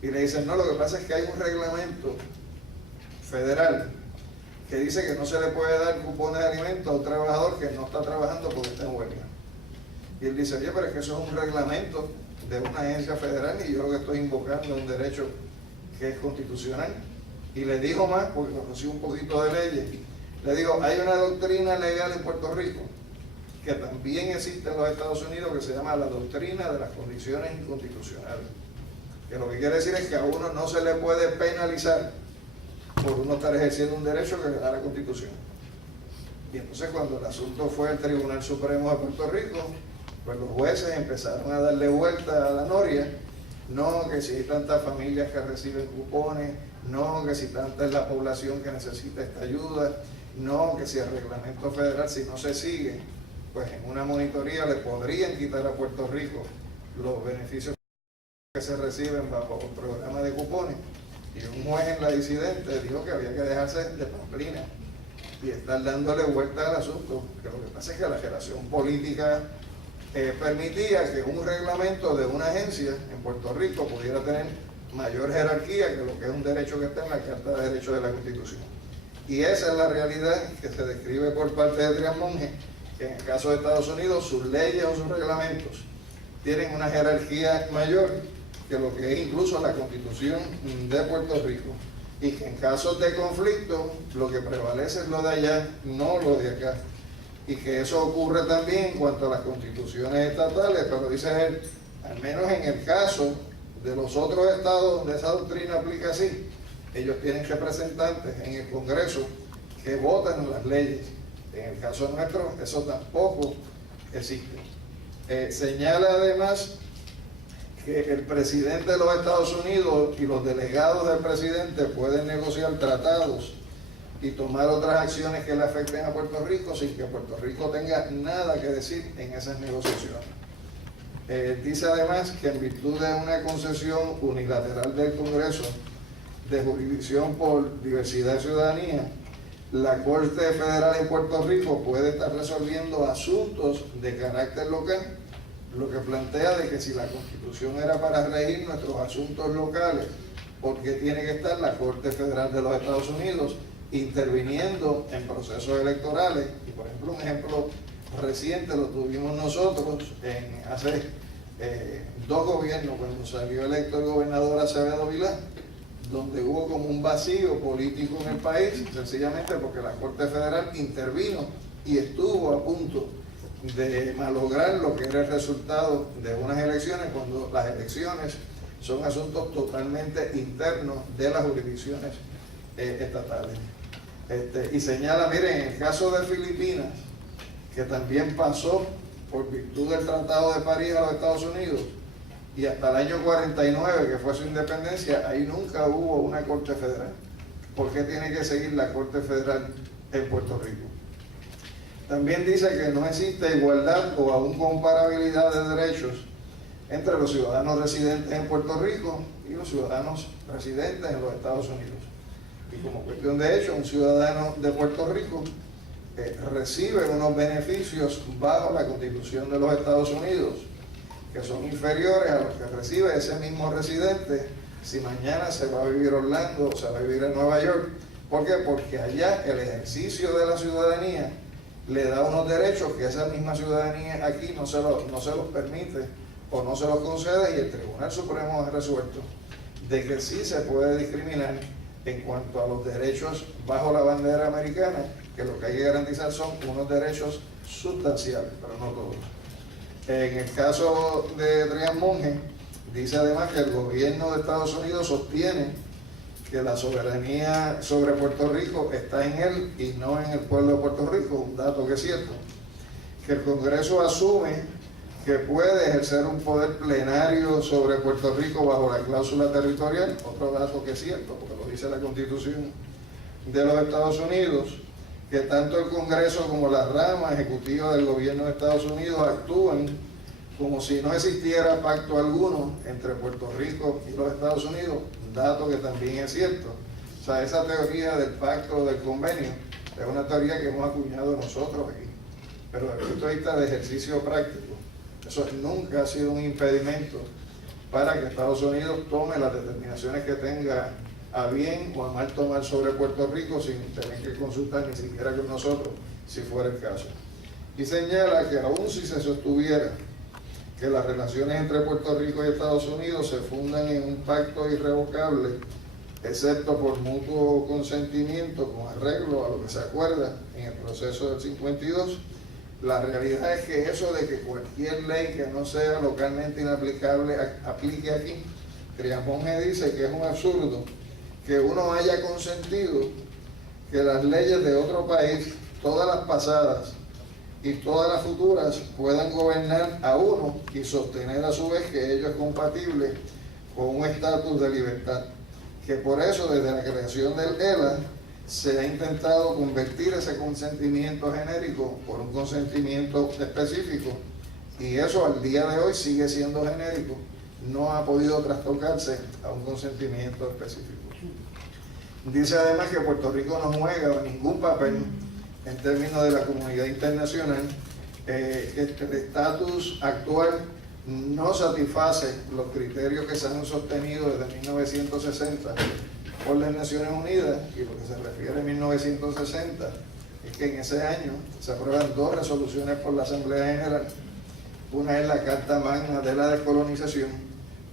Y le dicen: no, lo que pasa es que hay un reglamento federal que dice que no se le puede dar cupones de alimentos a un trabajador que no está trabajando porque está en huelga. Y él dice: oye, pero es que eso es un reglamento de una agencia federal y yo lo que estoy invocando es un derecho que es constitucional. Y le dijo más, porque conocí un poquito de leyes, le digo: hay una doctrina legal en Puerto Rico que también existe en los Estados Unidos, que se llama la doctrina de las condiciones inconstitucionales, que lo que quiere decir es que a uno no se le puede penalizar por uno estar ejerciendo un derecho que le da la Constitución. Y entonces, cuando el asunto fue al Tribunal Supremo de Puerto Rico, pues los jueces empezaron a darle vuelta a la noria. No, que si hay tantas familias que reciben cupones, no, que si tanta es la población que necesita esta ayuda, no, que si el reglamento federal, si no se sigue, pues en una monitoría le podrían quitar a Puerto Rico los beneficios que se reciben bajo el programa de cupones. Y un juez en la disidente dijo que había que dejarse de pamplina y estar dándole vuelta al asunto, que lo que pasa es que la relación política permitía que un reglamento de una agencia en Puerto Rico pudiera tener mayor jerarquía que lo que es un derecho que está en la Carta de Derechos de la Constitución. Y esa es la realidad que se describe por parte de Trías Monge, que en el caso de Estados Unidos sus leyes o sus reglamentos tienen una jerarquía mayor que lo que es incluso la Constitución de Puerto Rico, y que en casos de conflicto lo que prevalece es lo de allá, no lo de acá. y que eso ocurre también en cuanto a las constituciones estatales, pero dice él, al menos en el caso de los otros estados donde esa doctrina aplica así, ellos tienen representantes en el Congreso que votan las leyes. En el caso nuestro, eso tampoco existe. Señala además que el presidente de los Estados Unidos y los delegados del presidente pueden negociar tratados y tomar otras acciones que le afecten a Puerto Rico sin que Puerto Rico tenga nada que decir en esas negociaciones. Dice además que en virtud de una concesión unilateral del Congreso de jurisdicción por diversidad de ciudadanía, la Corte Federal en Puerto Rico puede estar resolviendo asuntos de carácter local, lo que plantea de que si la Constitución era para regir nuestros asuntos locales, ¿por qué tiene que estar la Corte Federal de los Estados Unidos interviniendo en procesos electorales? Y por ejemplo, un ejemplo reciente lo tuvimos nosotros hace 2 gobiernos, cuando salió electo el gobernador Acevedo Vilá, donde hubo como un vacío político en el país, sencillamente porque la Corte Federal intervino y estuvo a punto de malograr lo que era el resultado de unas elecciones, cuando las elecciones son asuntos totalmente internos de las jurisdicciones estatales. Y señala, miren, en el caso de Filipinas, que también pasó por virtud del Tratado de París a los Estados Unidos, y hasta el año 49, que fue su independencia, ahí nunca hubo una Corte Federal. ¿Por qué tiene que seguir la Corte Federal en Puerto Rico? También dice que no existe igualdad o aún comparabilidad de derechos entre los ciudadanos residentes en Puerto Rico y los ciudadanos residentes en los Estados Unidos. Y como cuestión de hecho, un ciudadano de Puerto Rico recibe unos beneficios bajo la Constitución de los Estados Unidos, que son inferiores a los que recibe ese mismo residente si mañana se va a vivir a Orlando o se va a vivir en Nueva York. ¿Por qué? Porque allá el ejercicio de la ciudadanía le da unos derechos que esa misma ciudadanía aquí no se los permite o no se los concede, y el Tribunal Supremo ha resuelto de que sí se puede discriminar en cuanto a los derechos bajo la bandera americana, que lo que hay que garantizar son unos derechos sustanciales, pero no todos. En el caso de Adrián Monge, dice además que el gobierno de Estados Unidos sostiene que la soberanía sobre Puerto Rico está en él y no en el pueblo de Puerto Rico, un dato que es cierto. Que el Congreso asume que puede ejercer un poder plenario sobre Puerto Rico bajo la cláusula territorial, otro dato que es cierto, porque lo dice la Constitución de los Estados Unidos. Que tanto el Congreso como la rama ejecutiva del gobierno de Estados Unidos actúan como si no existiera pacto alguno entre Puerto Rico y los Estados Unidos, dato que también es cierto. O sea, esa teoría del pacto, del convenio, es una teoría que hemos acuñado nosotros aquí, pero desde el punto de vista de ejercicio práctico, eso nunca ha sido un impedimento para que Estados Unidos tome las determinaciones que tenga a bien o a mal tomar sobre Puerto Rico sin tener que consultar ni siquiera con nosotros, si fuera el caso. Y señala que aún si se sostuviera que las relaciones entre Puerto Rico y Estados Unidos se fundan en un pacto irrevocable, excepto por mutuo consentimiento con arreglo a lo que se acuerda en el proceso del 52, la realidad es que eso de que cualquier ley que no sea localmente inaplicable aplique aquí, Adrián Monge dice que es un absurdo que uno haya consentido que las leyes de otro país, todas las pasadas y todas las futuras, puedan gobernar a uno y sostener a su vez que ello es compatible con un estatus de libertad. Que por eso desde la creación del ELA se ha intentado convertir ese consentimiento genérico por un consentimiento específico, y eso al día de hoy sigue siendo genérico, no ha podido trastocarse a un consentimiento específico. Dice además que Puerto Rico no juega ningún papel en términos de la comunidad internacional, que el estatus actual no satisface los criterios que se han sostenido desde 1960 por las Naciones Unidas, y lo que se refiere a 1960 es que en ese año se aprueban 2 resoluciones por la Asamblea General. Una es la Carta Magna de la Descolonización,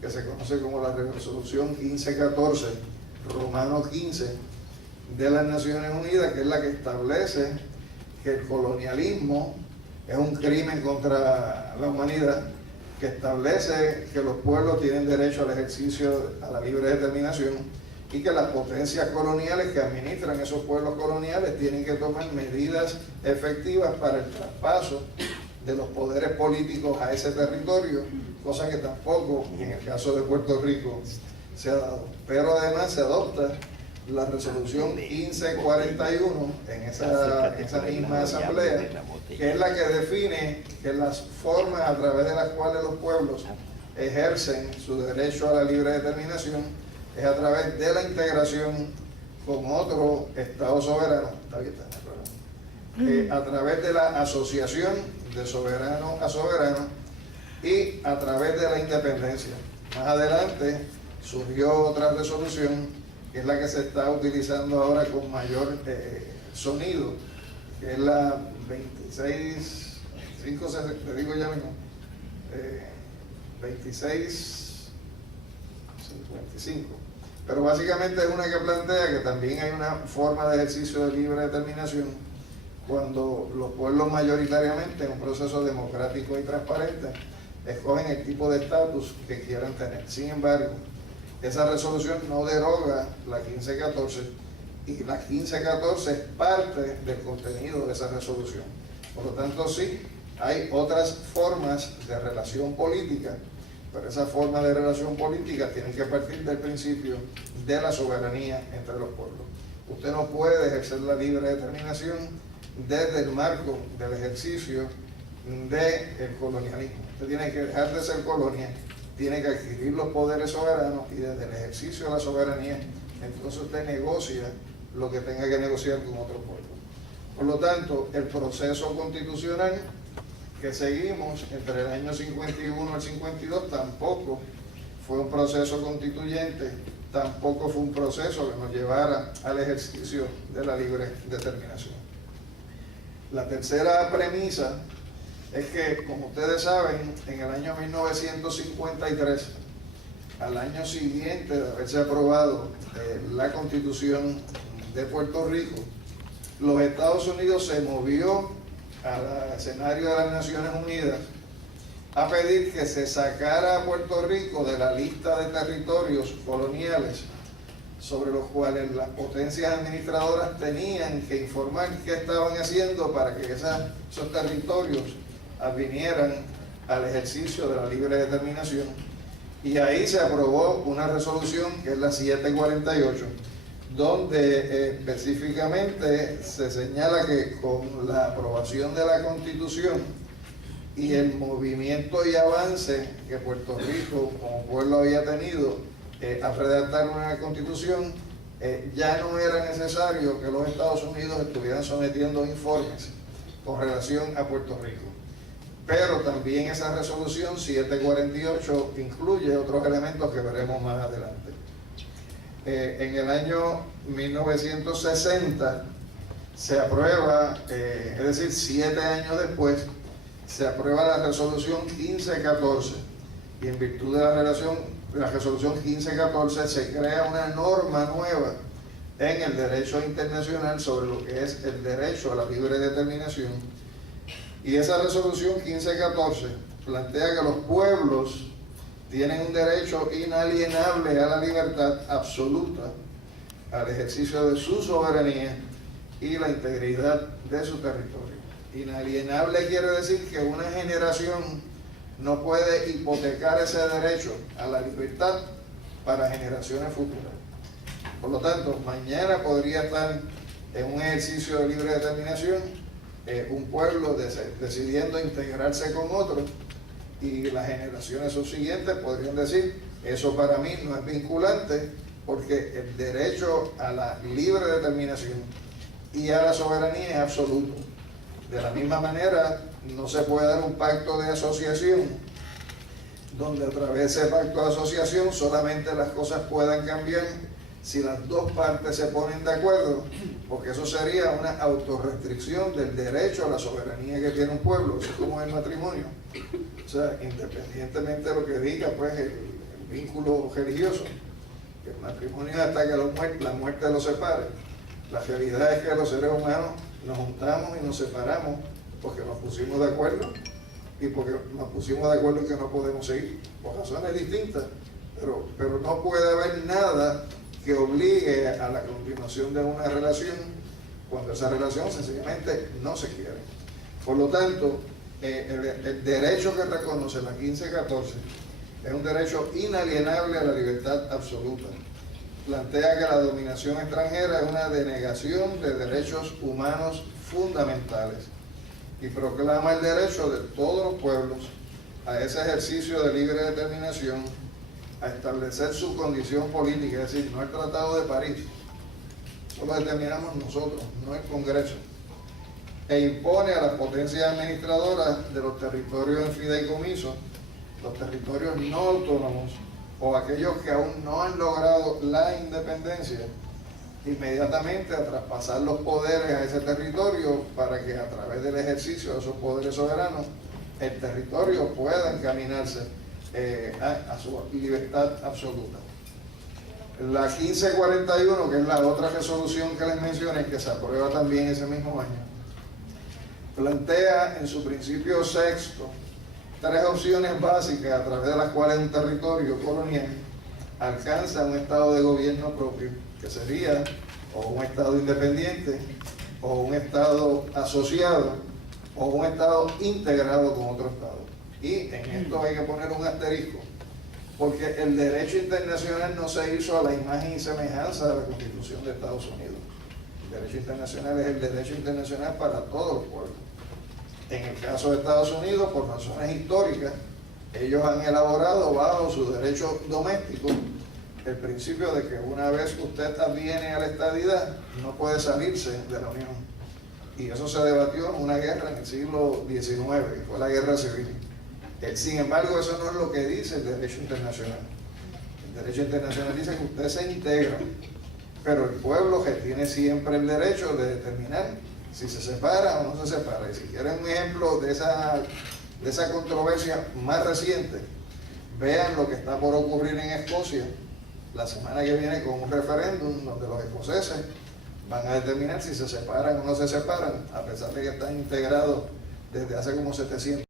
que se conoce como la Resolución 1514, Romano 15, de las Naciones Unidas, que es la que establece que el colonialismo es un crimen contra la humanidad, que establece que los pueblos tienen derecho al ejercicio a la libre determinación y que las potencias coloniales que administran esos pueblos coloniales tienen que tomar medidas efectivas para el traspaso de los poderes políticos a ese territorio, cosa que tampoco en el caso de Puerto Rico se ha dado. Pero además se adopta la resolución 1541 en esa misma asamblea, que es la que define que las formas a través de las cuales los pueblos ejercen su derecho a la libre determinación es a través de la integración con otro Estado soberano, a través de la asociación de soberano a soberano y a través de la independencia. Más adelante surgió otra resolución, que es la que se está utilizando ahora con mayor sonido, que es la 26, te digo ya mismo, 2655. Pero básicamente es una que plantea que también hay una forma de ejercicio de libre determinación cuando los pueblos mayoritariamente en un proceso democrático y transparente escogen el tipo de estatus que quieran tener. Sin embargo, esa resolución no deroga la 1514 y la 1514 es parte del contenido de esa resolución. Por lo tanto, sí, hay otras formas de relación política, pero esas formas de relación política tienen que partir del principio de la soberanía entre los pueblos. Usted no puede ejercer la libre determinación desde el marco del ejercicio del colonialismo. Usted tiene que dejar de ser colonia, tiene que adquirir los poderes soberanos y desde el ejercicio de la soberanía, entonces usted negocia lo que tenga que negociar con otro pueblo. Por lo tanto, el proceso constitucional que seguimos entre el año 51 al 52 tampoco fue un proceso constituyente, tampoco fue un proceso que nos llevara al ejercicio de la libre determinación. La tercera premisa es que, como ustedes saben, en el año 1953, al año siguiente de haberse aprobado la Constitución de Puerto Rico, los Estados Unidos se movió al escenario de las Naciones Unidas a pedir que se sacara a Puerto Rico de la lista de territorios coloniales sobre los cuales las potencias administradoras tenían que informar qué estaban haciendo para que esos territorios advinieran al ejercicio de la libre determinación. Y ahí se aprobó una resolución que es la 748, donde específicamente se señala que con la aprobación de la Constitución y el movimiento y avance que Puerto Rico como pueblo había tenido a redactar una Constitución, ya no era necesario que los Estados Unidos estuvieran sometiendo informes con relación a Puerto Rico. Pero también esa resolución 748 incluye otros elementos que veremos más adelante. En el año 1960 se aprueba, es decir, 7 años después, se aprueba la resolución 1514 y en virtud de la resolución 1514 se crea una norma nueva en el derecho internacional sobre lo que es el derecho a la libre determinación. Y esa resolución 1514 plantea que los pueblos tienen un derecho inalienable a la libertad absoluta, al ejercicio de su soberanía y la integridad de su territorio. Inalienable quiere decir que una generación no puede hipotecar ese derecho a la libertad para generaciones futuras. Por lo tanto, mañana podría estar en un ejercicio de libre determinación un pueblo decidiendo integrarse con otro y las generaciones subsiguientes podrían decir, eso para mí no es vinculante porque el derecho a la libre determinación y a la soberanía es absoluto. De la misma manera, no se puede dar un pacto de asociación donde a través de ese pacto de asociación solamente las cosas puedan cambiar si las dos partes se ponen de acuerdo, porque eso sería una autorrestricción del derecho a la soberanía que tiene un pueblo, así como el matrimonio. O sea, independientemente de lo que diga pues el vínculo religioso, que el matrimonio es hasta que la muerte los separe. La realidad es que los seres humanos nos juntamos y nos separamos porque nos pusimos de acuerdo y porque nos pusimos de acuerdo en que no podemos seguir, por razones distintas, pero no puede haber nada que obligue a la continuación de una relación cuando esa relación sencillamente no se quiere. Por lo tanto, el derecho que reconoce la 1514 es un derecho inalienable a la libertad absoluta. Plantea que la dominación extranjera es una denegación de derechos humanos fundamentales y proclama el derecho de todos los pueblos a ese ejercicio de libre determinación, a establecer su condición política, es decir, no el Tratado de París, eso lo determinamos nosotros, no el Congreso, e impone a las potencias administradoras de los territorios en fideicomiso, los territorios no autónomos o aquellos que aún no han logrado la independencia, inmediatamente a traspasar los poderes a ese territorio para que a través del ejercicio de esos poderes soberanos el territorio pueda encaminarse a su libertad absoluta. La 1541, que es la otra resolución que les mencioné, que se aprueba también ese mismo año, plantea en su principio sexto 3 opciones básicas a través de las cuales un territorio colonial alcanza un estado de gobierno propio, que sería o un estado independiente, o un estado asociado, o un estado integrado con otro estado. Y en esto hay que poner un asterisco, porque el derecho internacional no se hizo a la imagen y semejanza de la Constitución de Estados Unidos. El derecho internacional es el derecho internacional para todos los pueblos. En el caso de Estados Unidos, por razones históricas, ellos han elaborado bajo su derecho doméstico el principio de que una vez usted adviene a la estadidad, no puede salirse de la Unión. Y eso se debatió en una guerra en el siglo XIX, que fue la Guerra Civil. Sin embargo, eso no es lo que dice el derecho internacional. El derecho internacional dice que usted se integra, pero el pueblo que tiene siempre el derecho de determinar si se separa o no se separa. Y si quieren un ejemplo de esa controversia más reciente, vean lo que está por ocurrir en Escocia la semana que viene con un referéndum donde los escoceses van a determinar si se separan o no se separan, a pesar de que están integrados desde hace como 700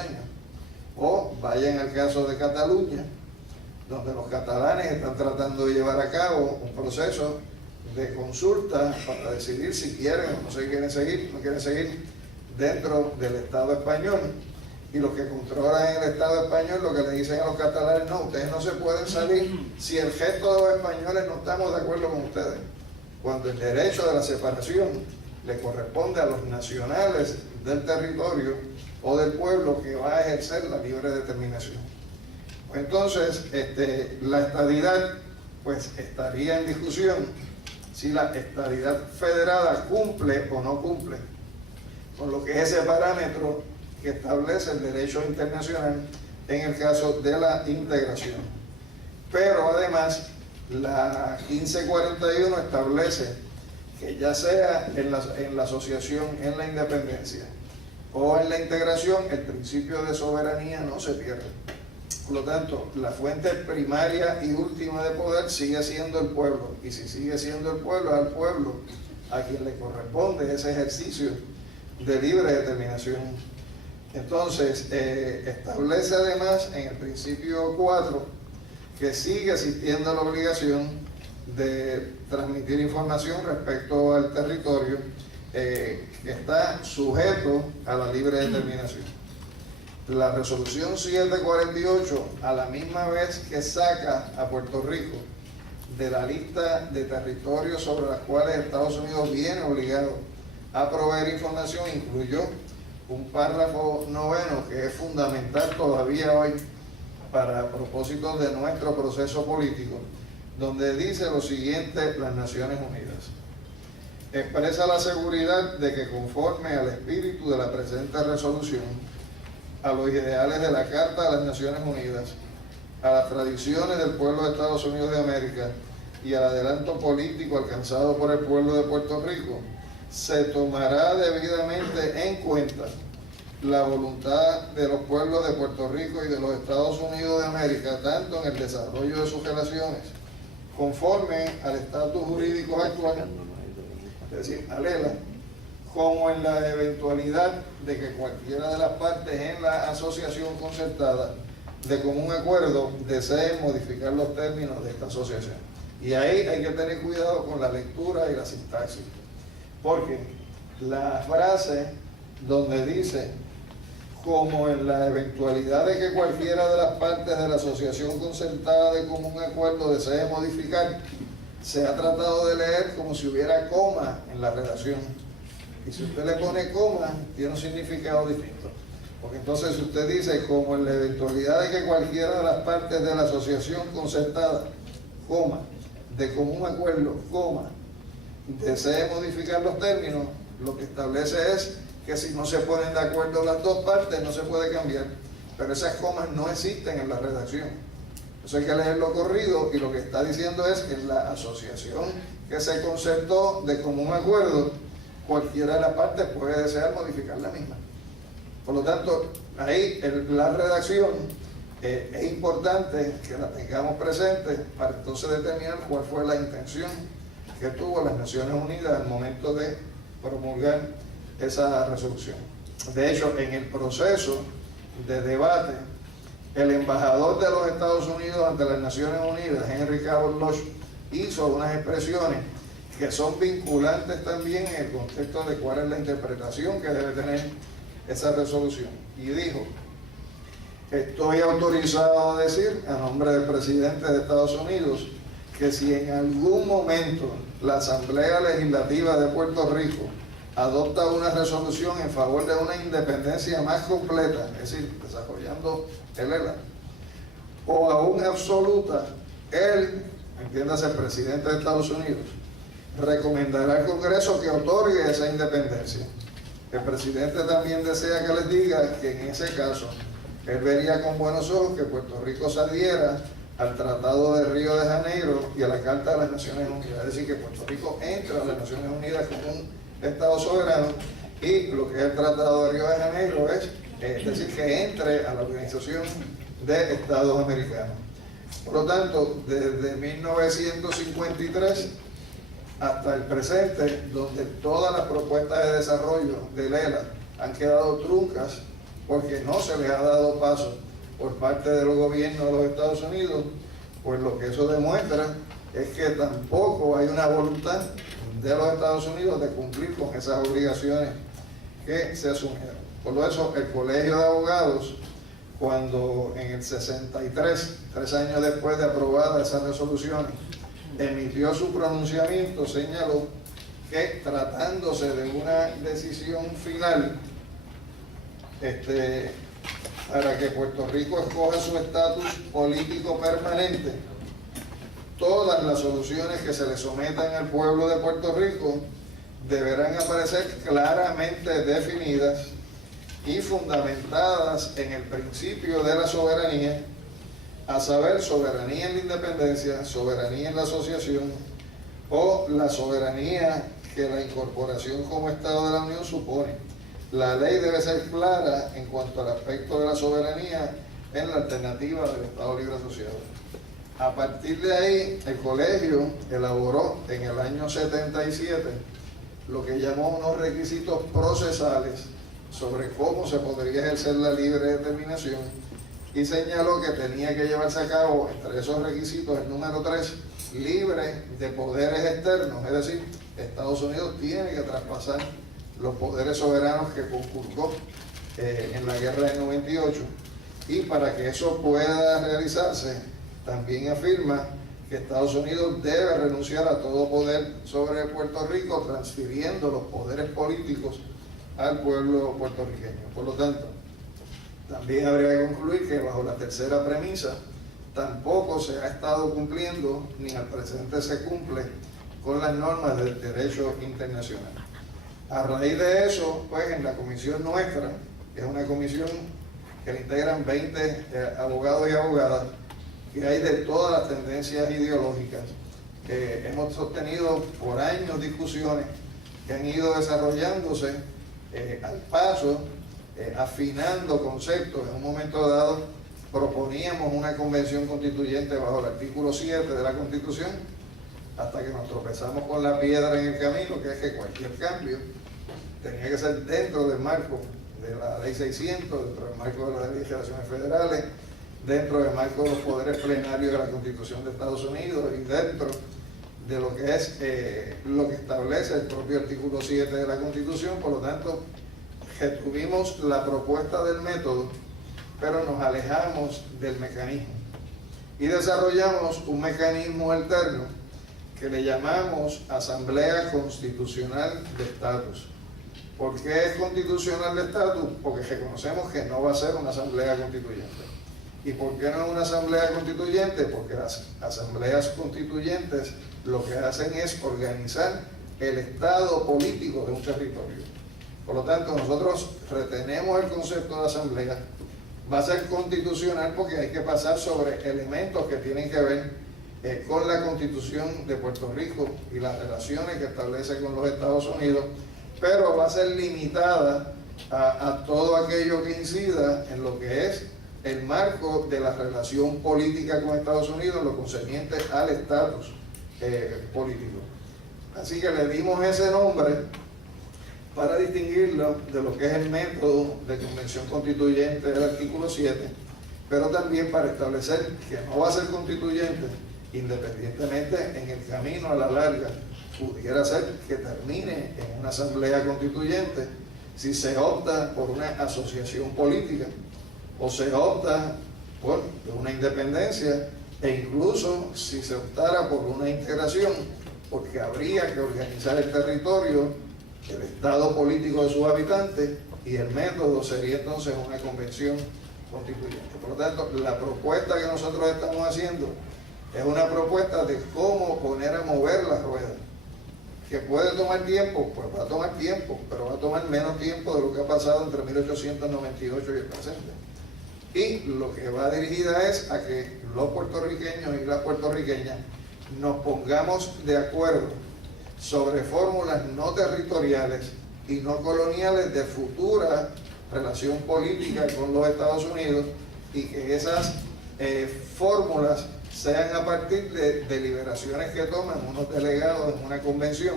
años. O vayan al caso de Cataluña, donde los catalanes están tratando de llevar a cabo un proceso de consulta para decidir si quieren o no se quieren seguir dentro del Estado español. Y los que controlan el Estado español lo que le dicen a los catalanes: no, ustedes no se pueden salir si el resto de los españoles no estamos de acuerdo con ustedes, cuando el derecho de la separación le corresponde a los nacionales del territorio o del pueblo que va a ejercer la libre determinación. Entonces, la estadidad pues estaría en discusión si la estadidad federada cumple o no cumple con lo que es ese parámetro que establece el derecho internacional en el caso de la integración. Pero además, la 1541 establece que ya sea en la asociación, en la independencia o en la integración, el principio de soberanía no se pierde. Por lo tanto, la fuente primaria y última de poder sigue siendo el pueblo, y si sigue siendo el pueblo, es al pueblo a quien le corresponde ese ejercicio de libre determinación. Entonces, establece además en el principio 4 que sigue existiendo la obligación de transmitir información respecto al territorio que está sujeto a la libre determinación. La resolución 748, a la misma vez que saca a Puerto Rico de la lista de territorios sobre las cuales Estados Unidos viene obligado a proveer información, incluyó un párrafo 9 que es fundamental todavía hoy para propósitos de nuestro proceso político, donde dice lo siguiente: las Naciones Unidas expresa la seguridad de que, conforme al espíritu de la presente resolución, a los ideales de la Carta de las Naciones Unidas, a las tradiciones del pueblo de Estados Unidos de América y al adelanto político alcanzado por el pueblo de Puerto Rico, se tomará debidamente en cuenta la voluntad de los pueblos de Puerto Rico y de los Estados Unidos de América, tanto en el desarrollo de sus relaciones, conforme al estatus jurídico actual, es decir, al ELA, como en la eventualidad de que cualquiera de las partes en la asociación concertada de común acuerdo desee modificar los términos de esta asociación. Y ahí hay que tener cuidado con la lectura y la sintaxis, porque la frase donde dice como en la eventualidad de que cualquiera de las partes de la asociación concertada de común acuerdo desee modificar, se ha tratado de leer como si hubiera coma en la redacción. Y si usted le pone coma, tiene un significado distinto. Porque entonces si usted dice como en la eventualidad de que cualquiera de las partes de la asociación concertada, coma, de común acuerdo, coma, desee modificar los términos, lo que establece es que si no se ponen de acuerdo las dos partes no se puede cambiar, pero esas comas no existen en la redacción. Eso hay que leerlo corrido, y lo que está diciendo es que en la asociación que se concertó de común acuerdo, cualquiera de las partes puede desear modificar la misma. Por lo tanto, ahí la redacción es importante que la tengamos presente para entonces determinar cuál fue la intención que tuvo las Naciones Unidas al momento de promulgar esa resolución. De hecho, en el proceso de debate, el embajador de los Estados Unidos ante las Naciones Unidas, Henry Cabot Lodge, hizo unas expresiones que son vinculantes también en el contexto de cuál es la interpretación que debe tener esa resolución. Y dijo: estoy autorizado a decir, a nombre del presidente de Estados Unidos, que si en algún momento la Asamblea Legislativa de Puerto Rico adopta una resolución en favor de una independencia más completa, es decir, desarrollando el ELA, o aún absoluta, él, entiéndase el presidente de Estados Unidos, recomendará al Congreso que otorgue esa independencia. El presidente también desea que les diga que en ese caso él vería con buenos ojos que Puerto Rico se adhiera al Tratado de Río de Janeiro y a la Carta de las Naciones Unidas, es decir, que Puerto Rico entre a las Naciones Unidas como un Estado soberano, y lo que es el Tratado de Río de Janeiro es decir, que entre a la Organización de Estados Americanos. Por lo tanto, desde 1953 hasta el presente, donde todas las propuestas de desarrollo del ELA han quedado truncas porque no se les ha dado paso por parte de los gobiernos de los Estados Unidos, pues lo que eso demuestra es que tampoco hay una voluntad de los Estados Unidos de cumplir con esas obligaciones que se asumieron. Por eso el Colegio de Abogados, cuando en el 63, 3 años después de aprobadas esas resoluciones, emitió su pronunciamiento, señaló que tratándose de una decisión final para que Puerto Rico escoja su estatus político permanente, todas las soluciones que se le sometan al pueblo de Puerto Rico deberán aparecer claramente definidas y fundamentadas en el principio de la soberanía, a saber, soberanía en la independencia, soberanía en la asociación o la soberanía que la incorporación como Estado de la Unión supone. La ley debe ser clara en cuanto al aspecto de la soberanía en la alternativa del Estado Libre Asociado. A partir de ahí, el colegio elaboró en el año 77 lo que llamó unos requisitos procesales sobre cómo se podría ejercer la libre determinación, y señaló que tenía que llevarse a cabo, entre esos requisitos, el número 3, libre de poderes externos, es decir, Estados Unidos tiene que traspasar los poderes soberanos que conculcó en la guerra del 98, y para que eso pueda realizarse, también afirma que Estados Unidos debe renunciar a todo poder sobre Puerto Rico, transfiriendo los poderes políticos al pueblo puertorriqueño. Por lo tanto, también habría que concluir que bajo la tercera premisa tampoco se ha estado cumpliendo, ni al presente se cumple, con las normas del derecho internacional. A raíz de eso, pues en la comisión nuestra, que es una comisión que le integran 20 abogados y abogadas, que hay de todas las tendencias ideológicas, hemos sostenido por años discusiones que han ido desarrollándose al paso, afinando conceptos. En un momento dado proponíamos una convención constituyente bajo el artículo 7 de la Constitución, hasta que nos tropezamos con la piedra en el camino, que es que cualquier cambio tenía que ser dentro del marco de la Ley 600, dentro del marco de las legislaciones federales, dentro del marco de los poderes plenarios de la Constitución de Estados Unidos y dentro de lo que es lo que establece el propio artículo 7 de la Constitución. Por lo tanto, retuvimos la propuesta del método, pero nos alejamos del mecanismo y desarrollamos un mecanismo alterno que le llamamos Asamblea Constitucional de Estatus. ¿Por qué es constitucional de estatus? Porque reconocemos que no va a ser una asamblea constituyente. ¿Y por qué no es una asamblea constituyente? Porque las asambleas constituyentes lo que hacen es organizar el estado político de un territorio. Por lo tanto, nosotros retenemos el concepto de asamblea. Va a ser constitucional porque hay que pasar sobre elementos que tienen que ver con la Constitución de Puerto Rico y las relaciones que establece con los Estados Unidos, pero va a ser limitada a todo aquello que incida en lo que es el marco de la relación política con Estados Unidos, lo concerniente al estatus político. Así que le dimos ese nombre para distinguirlo de lo que es el método de convención constituyente del artículo 7, pero también para establecer que no va a ser constituyente, independientemente en el camino a la larga pudiera ser que termine en una asamblea constituyente si se opta por una asociación política o se opta por una independencia, e incluso si se optara por una integración, porque habría que organizar el territorio, el estado político de sus habitantes, y el método sería entonces una convención constituyente. Por lo tanto, la propuesta que nosotros estamos haciendo es una propuesta de cómo poner a mover la rueda. ¿Que puede tomar tiempo? Pues va a tomar tiempo, pero va a tomar menos tiempo de lo que ha pasado entre 1898 y el presente. Y lo que va dirigida es a que los puertorriqueños y las puertorriqueñas nos pongamos de acuerdo sobre fórmulas no territoriales y no coloniales de futura relación política con los Estados Unidos, y que esas fórmulas sean a partir de deliberaciones que toman unos delegados en una convención,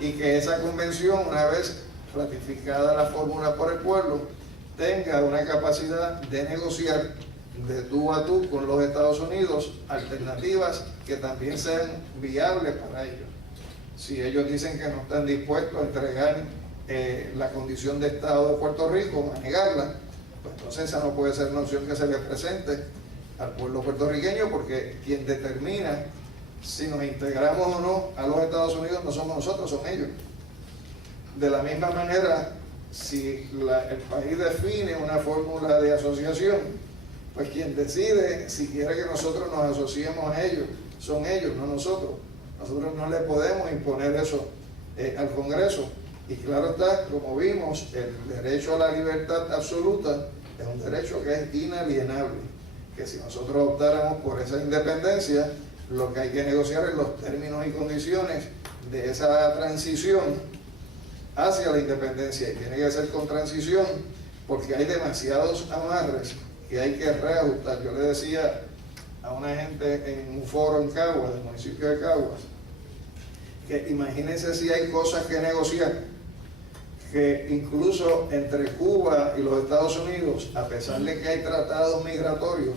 y que esa convención, una vez ratificada la fórmula por el pueblo, tenga una capacidad de negociar de tú a tú con los Estados Unidos alternativas que también sean viables para ellos. Si ellos dicen que no están dispuestos a entregar la condición de Estado de Puerto Rico, a negarla, pues entonces esa no puede ser una opción que se le presente al pueblo puertorriqueño, porque quien determina si nos integramos o no a los Estados Unidos no somos nosotros, son ellos. De la misma manera, si el país define una fórmula de asociación, pues quien decide si quiere que nosotros nos asociemos a ellos son ellos, no nosotros. Nosotros no le podemos imponer eso al Congreso. Y claro está, como vimos, el derecho a la libertad absoluta es un derecho que es inalienable, que si nosotros optáramos por esa independencia, lo que hay que negociar es los términos y condiciones de esa transición hacia la independencia, y tiene que ser con transición porque hay demasiados amarres que hay que reajustar. Yo le decía a una gente en un foro en Caguas, del municipio de Caguas, que imagínense si hay cosas que negociar, que incluso entre Cuba y los Estados Unidos, a pesar de que hay tratados migratorios,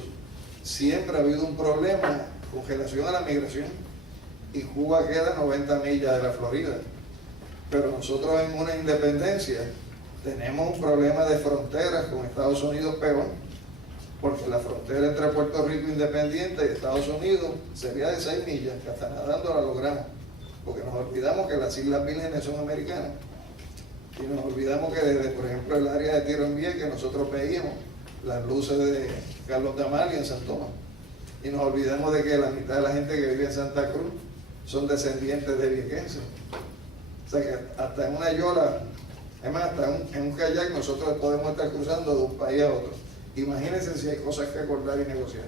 siempre ha habido un problema con relación a la migración, y Cuba queda 90 millas de la Florida. Pero nosotros en una independencia tenemos un problema de fronteras con Estados Unidos peor, porque la frontera entre Puerto Rico independiente y Estados Unidos sería de 6 millas, que hasta nadando la logramos, porque nos olvidamos que las Islas Vírgenes son americanas, y nos olvidamos que desde, por ejemplo, el área de Tierra en Vieques, que nosotros veíamos las luces de Carlos Damali en San Tomás, y nos olvidamos de que la mitad de la gente que vive en Santa Cruz son descendientes de viequenses. O sea que hasta en una yola, además hasta en un kayak, nosotros podemos estar cruzando de un país a otro. Imagínense si hay cosas que acordar y negociar.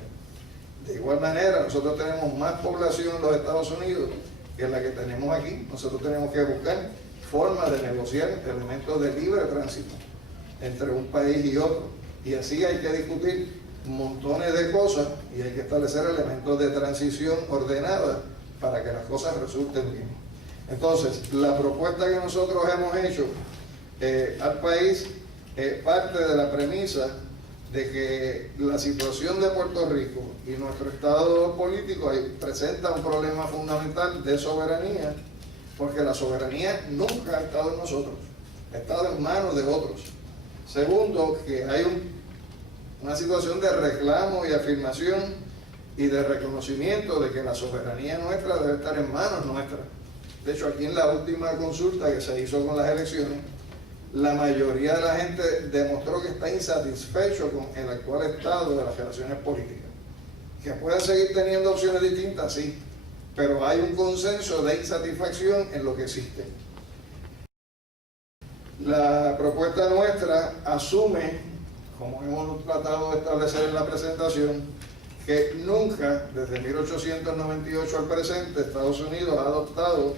De igual manera, nosotros tenemos más población en los Estados Unidos que la que tenemos aquí. Nosotros tenemos que buscar formas de negociar elementos de libre tránsito entre un país y otro. Y así hay que discutir montones de cosas, y hay que establecer elementos de transición ordenada para que las cosas resulten bien. Entonces, la propuesta que nosotros hemos hecho al país, parte de la premisa de que la situación de Puerto Rico y nuestro estado político presenta un problema fundamental de soberanía, porque la soberanía nunca ha estado en nosotros, ha estado en manos de otros. Segundo, que hay una situación de reclamo y afirmación y de reconocimiento de que la soberanía nuestra debe estar en manos nuestras. De hecho, aquí en la última consulta que se hizo con las elecciones, la mayoría de la gente demostró que está insatisfecho con el actual estado de las relaciones políticas. Que pueden seguir teniendo opciones distintas, sí, pero hay un consenso de insatisfacción en lo que existe. La propuesta nuestra asume, como hemos tratado de establecer en la presentación, que nunca, desde 1898 al presente, Estados Unidos ha adoptado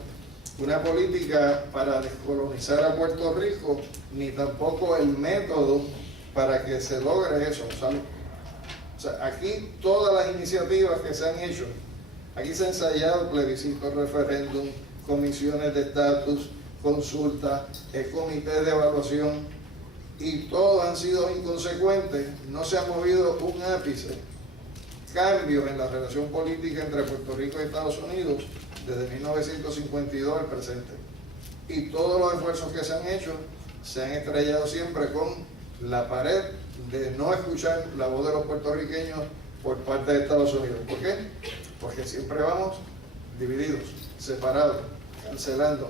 una política para descolonizar a Puerto Rico, ni tampoco el método para que se logre eso. O sea, aquí todas las iniciativas que se han hecho, aquí se han ensayado plebiscitos, referéndum, comisiones de estatus, consultas, comités de evaluación, y todos han sido inconsecuentes, no se ha movido un ápice. Cambios en la relación política entre Puerto Rico y Estados Unidos desde 1952 al presente. Y todos los esfuerzos que se han hecho se han estrellado siempre con la pared de no escuchar la voz de los puertorriqueños por parte de Estados Unidos. ¿Por qué? Porque siempre vamos divididos, separados, cancelando.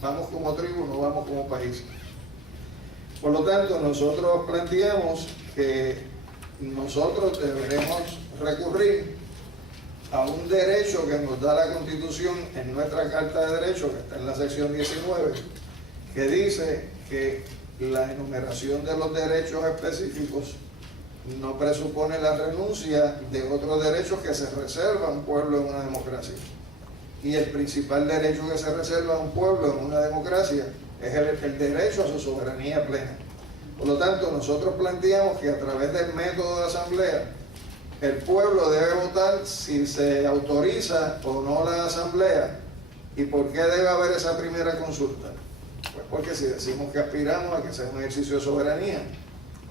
Vamos como tribu, no vamos como país. Por lo tanto, nosotros planteamos que nosotros deberemos recurrir a un derecho que nos da la Constitución en nuestra Carta de Derechos, que está en la sección 19, que dice que la enumeración de los derechos específicos no presupone la renuncia de otros derechos que se reserva a un pueblo en una democracia. Y el principal derecho que se reserva a un pueblo en una democracia es el derecho a su soberanía plena. Por lo tanto, nosotros planteamos que a través del método de asamblea, el pueblo debe votar si se autoriza o no la asamblea. ¿Y por qué debe haber esa primera consulta? Pues porque si decimos que aspiramos a que sea un ejercicio de soberanía,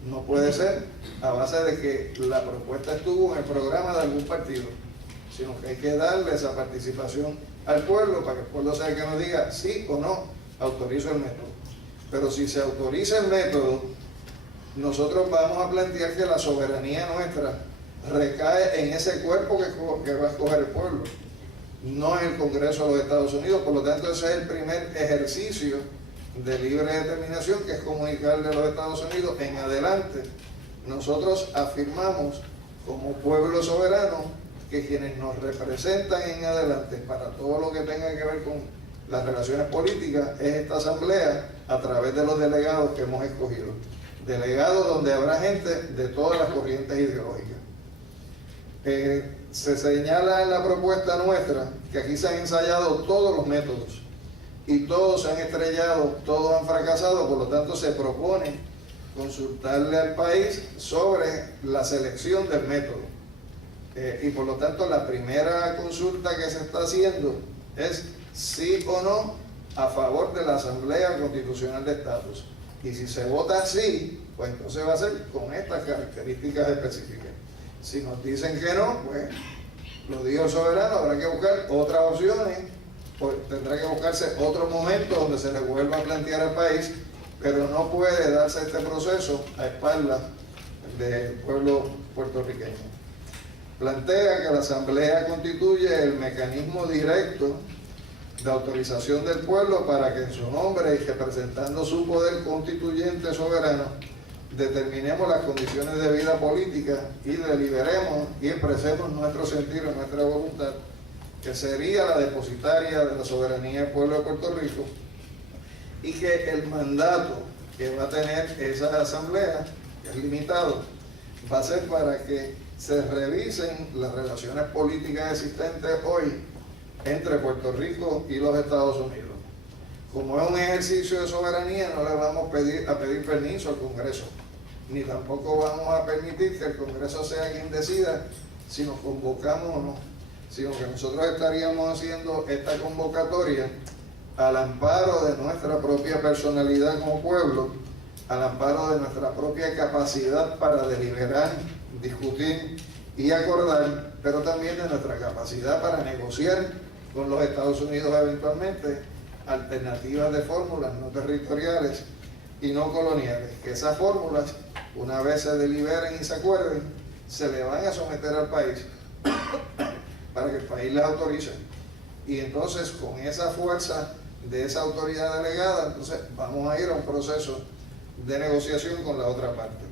no puede ser a base de que la propuesta estuvo en el programa de algún partido, sino que hay que darle esa participación al pueblo para que el pueblo sea el que nos diga sí o no, autorizo el método. Pero si se autoriza el método, nosotros vamos a plantear que la soberanía nuestra recae en ese cuerpo que va a escoger el pueblo, no en el Congreso de los Estados Unidos. Por lo tanto, ese es el primer ejercicio de libre determinación, que es comunicarle a los Estados Unidos en adelante. Nosotros afirmamos como pueblo soberano que quienes nos representan en adelante para todo lo que tenga que ver con las relaciones políticas es esta asamblea a través de los delegados que hemos escogido. Delegados donde habrá gente de todas las corrientes ideológicas. Se señala en la propuesta nuestra que aquí se han ensayado todos los métodos y todos se han estrellado, todos han fracasado. Por lo tanto, se propone consultarle al país sobre la selección del método. Y por lo tanto, la primera consulta que se está haciendo es sí o no a favor de la Asamblea Constitucional de Estatus. Y si se vota sí, pues entonces va a ser con estas características específicas. Si nos dicen que no, pues lo dijo el soberano, habrá que buscar otras opciones, pues tendrá que buscarse otro momento donde se le vuelva a plantear al país, pero no puede darse este proceso a espaldas del pueblo puertorriqueño. Plantea que la Asamblea constituye el mecanismo directo de autorización del pueblo para que en su nombre y representando su poder constituyente soberano determinemos las condiciones de vida política y deliberemos y expresemos nuestro sentir y nuestra voluntad, que sería la depositaria de la soberanía del pueblo de Puerto Rico, y que el mandato que va a tener esa asamblea, que es limitado, va a ser para que se revisen las relaciones políticas existentes hoy entre Puerto Rico y los Estados Unidos. Como es un ejercicio de soberanía, no le vamos a pedir permiso al Congreso, ni tampoco vamos a permitir que el Congreso sea quien decida si nos convocamos o no, sino que nosotros estaríamos haciendo esta convocatoria al amparo de nuestra propia personalidad como pueblo, al amparo de nuestra propia capacidad para deliberar, discutir y acordar, pero también de nuestra capacidad para negociar con los Estados Unidos eventualmente alternativas de fórmulas no territoriales y no coloniales, que esas fórmulas, una vez se deliberen y se acuerden, se le van a someter al país para que el país las autorice. Y entonces, con esa fuerza de esa autoridad delegada, entonces vamos a ir a un proceso de negociación con la otra parte.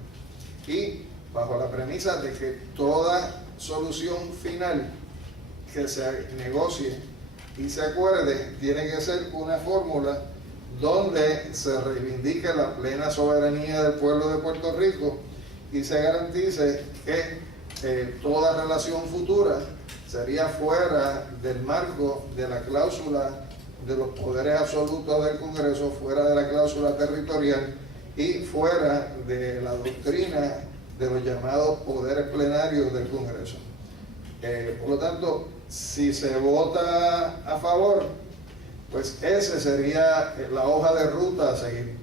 Y bajo la premisa de que toda solución final que se negocie y se acuerde tiene que ser una fórmula donde se reivindique la plena soberanía del pueblo de Puerto Rico y se garantice que toda relación futura sería fuera del marco de la cláusula de los poderes absolutos del Congreso, fuera de la cláusula territorial y fuera de la doctrina de los llamados poderes plenarios del Congreso. Por lo tanto, si se vota a favor, pues esa sería la hoja de ruta a seguir.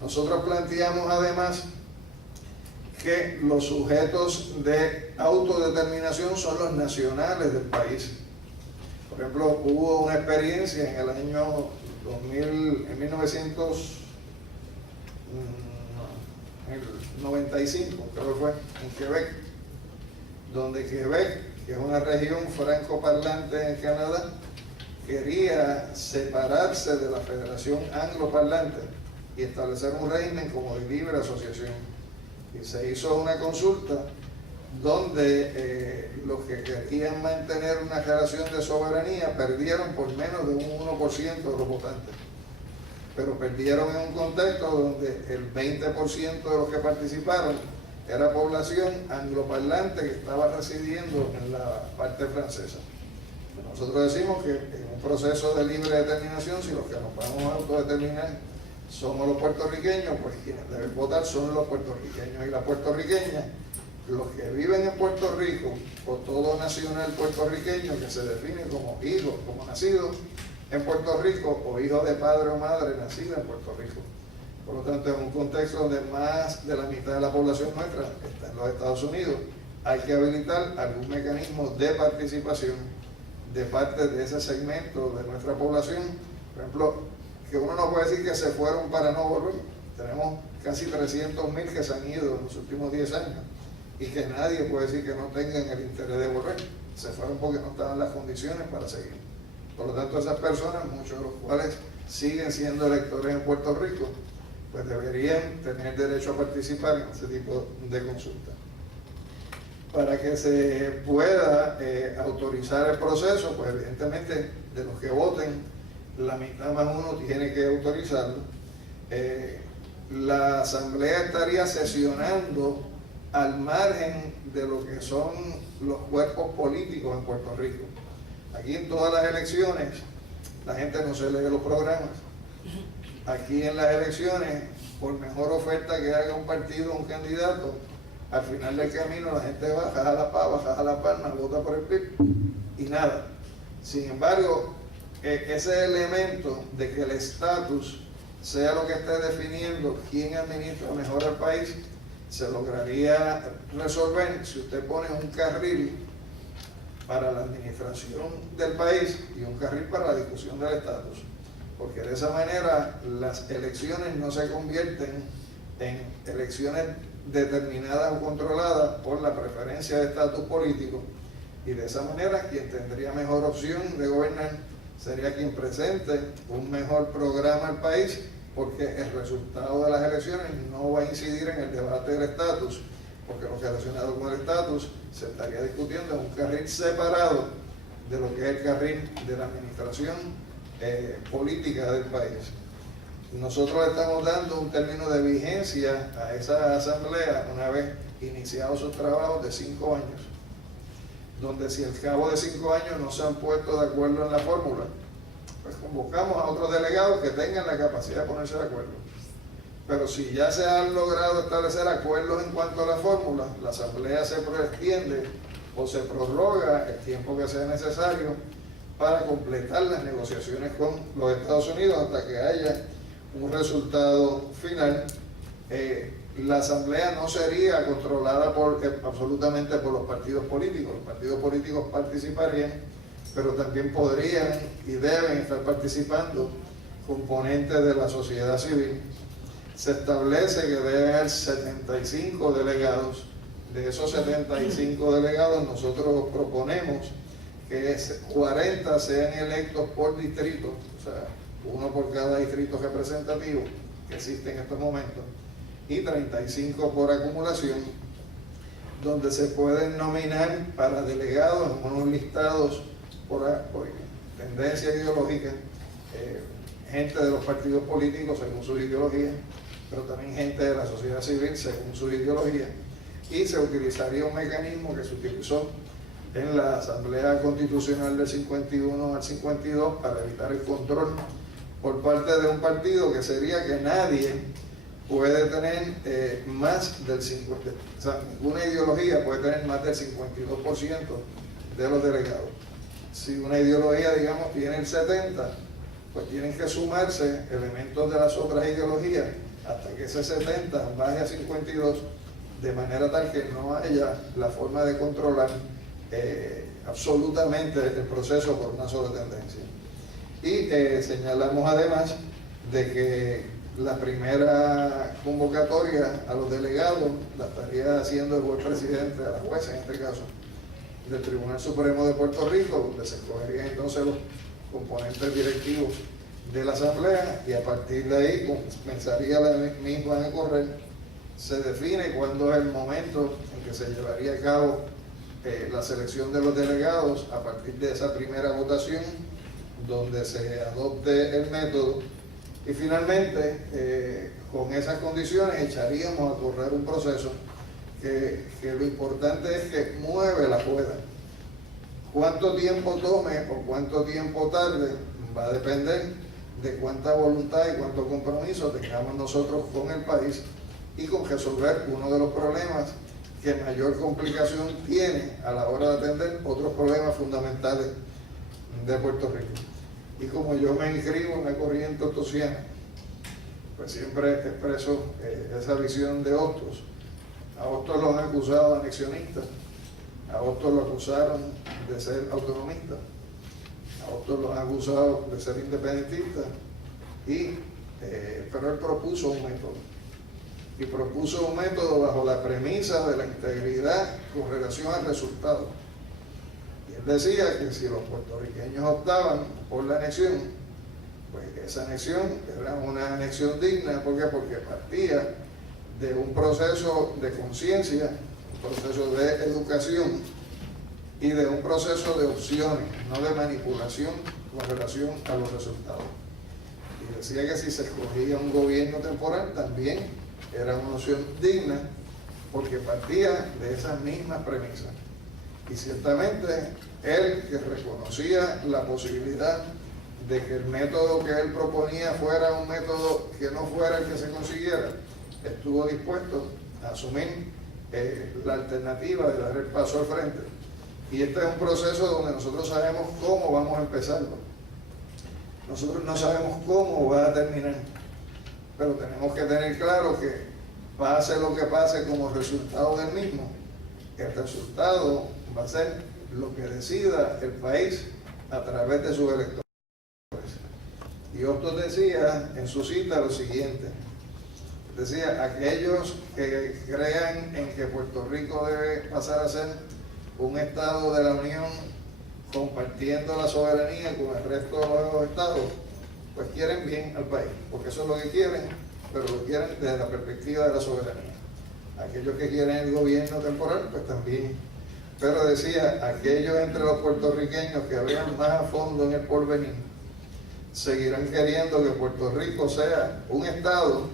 Nosotros planteamos además que los sujetos de autodeterminación son los nacionales del país. Por ejemplo, hubo una experiencia en el año 1995, creo que fue, en Quebec, donde Quebec, que es una región francoparlante en Canadá, quería separarse de la Federación Angloparlante y establecer un régimen como de libre asociación. Y se hizo una consulta donde los que querían mantener una relación de soberanía perdieron por menos de un 1% de los votantes. Pero perdieron en un contexto donde el 20% de los que participaron era población angloparlante que estaba residiendo en la parte francesa. Nosotros decimos que en un proceso de libre determinación, si los que nos vamos a autodeterminar somos los puertorriqueños, pues quienes deben votar son los puertorriqueños y las puertorriqueñas, los que viven en Puerto Rico, o todo nacional puertorriqueño que se define como hijo, como nacido en Puerto Rico, o hijo de padre o madre nacida en Puerto Rico. Por lo tanto, en un contexto donde más de la mitad de la población nuestra está en los Estados Unidos, hay que habilitar algún mecanismo de participación de parte de ese segmento de nuestra población. Por ejemplo, que uno no puede decir que se fueron para no volver. Tenemos casi 300.000 que se han ido en los últimos 10 años y que nadie puede decir que no tengan el interés de volver. Se fueron porque no estaban las condiciones para seguir. Por lo tanto, esas personas, muchos de los cuales siguen siendo electores en Puerto Rico, pues deberían tener derecho a participar en ese tipo de consulta. Para que se pueda autorizar el proceso, pues evidentemente de los que voten, la mitad más uno tiene que autorizarlo. La Asamblea estaría sesionando al margen de lo que son los cuerpos políticos en Puerto Rico. Aquí en todas las elecciones la gente no se lee los programas. Aquí en las elecciones, por mejor oferta que haga un partido o un candidato, al final del camino la gente va, jaja la palma, vota por el PIB y nada. Sin embargo, ese elemento de que el estatus sea lo que esté definiendo quién administra mejor al país, se lograría resolver si usted pone un carril para la administración del país y un carril para la discusión del estatus. Porque de esa manera las elecciones no se convierten en elecciones determinadas o controladas por la preferencia de estatus político, y de esa manera quien tendría mejor opción de gobernar sería quien presente un mejor programa al país, porque el resultado de las elecciones no va a incidir en el debate del estatus, porque lo relacionado con el estatus se estaría discutiendo en un carril separado de lo que es el carril de la administración política del país. Nosotros estamos dando un término de vigencia a esa asamblea una vez iniciados sus trabajos de 5 años, donde si al cabo de 5 años no se han puesto de acuerdo en la fórmula, pues convocamos a otros delegados que tengan la capacidad de ponerse de acuerdo. Pero si ya se han logrado establecer acuerdos en cuanto a la fórmula, la asamblea se extiende o se prorroga el tiempo que sea necesario para completar las negociaciones con los Estados Unidos hasta que haya un resultado final. La asamblea no sería controlada absolutamente por los partidos políticos. Los partidos políticos participarían, pero también podrían y deben estar participando componentes de la sociedad civil. Se establece que deben haber 75 delegados. De esos 75 delegados nosotros proponemos que 40 sean electos por distrito, o sea, uno por cada distrito representativo que existe en estos momentos, y 35 por acumulación, donde se pueden nominar para delegados en unos listados por tendencia ideológica, gente de los partidos políticos según su ideología, pero también gente de la sociedad civil según su ideología, y se utilizaría un mecanismo que se utilizó en la Asamblea Constitucional del 51 al 52 para evitar el control por parte de un partido, que sería que nadie puede tener más del 50%, o sea, ninguna ideología puede tener más del 52% de los delegados. Si una ideología, digamos, tiene el 70%, pues tienen que sumarse elementos de las otras ideologías hasta que ese 70 baje a 52, de manera tal que no haya la forma de controlar absolutamente el proceso por una sola tendencia. Y señalamos además de que la primera convocatoria a los delegados la estaría haciendo el juez presidente, a la jueza en este caso, del Tribunal Supremo de Puerto Rico, donde se escogerían entonces los componentes directivos de la Asamblea, y a partir de ahí comenzaría la misma a correr. Se define cuándo es el momento en que se llevaría a cabo la selección de los delegados a partir de esa primera votación, donde se adopte el método, y finalmente con esas condiciones echaríamos a correr un proceso que lo importante es que mueve la rueda. Cuánto tiempo tome o cuánto tiempo tarde va a depender de cuánta voluntad y cuánto compromiso tengamos nosotros con el país y con resolver uno de los problemas que mayor complicación tiene a la hora de atender otros problemas fundamentales de Puerto Rico. Y como yo me inscribo en la corriente hostosiana, pues siempre expreso esa visión de Hostos. A Hostos lo han acusado de anexionistas, a Hostos lo acusaron de ser autonomista, a Hostos lo han acusado de ser independentista, pero él propuso un método. Y propuso un método bajo la premisa de la integridad con relación al resultado. Y él decía que si los puertorriqueños optaban por la anexión, pues esa anexión era una anexión digna. ¿Por qué? Porque partía de un proceso de conciencia, un proceso de educación y de un proceso de opciones, no de manipulación con relación a los resultados. Y decía que si se escogía un gobierno temporal también era una opción digna, porque partía de esas mismas premisas. Y ciertamente él, que reconocía la posibilidad de que el método que él proponía fuera un método que no fuera el que se consiguiera, estuvo dispuesto a asumir la alternativa de dar el paso al frente. Y este es un proceso donde nosotros sabemos cómo vamos a empezarlo. Nosotros no sabemos cómo va a terminar, pero tenemos que tener claro que pase lo que pase como resultado del mismo, el resultado va a ser lo que decida el país a través de sus electores. Y Hostos decía en su cita lo siguiente, decía: aquellos que crean en que Puerto Rico debe pasar a ser un estado de la Unión compartiendo la soberanía con el resto de los estados, pues quieren bien al país, porque eso es lo que quieren, pero lo quieren desde la perspectiva de la soberanía. Aquellos que quieren el gobierno temporal, pues también. Pero decía, aquellos entre los puertorriqueños que vean más a fondo en el porvenir, seguirán queriendo que Puerto Rico sea un estado,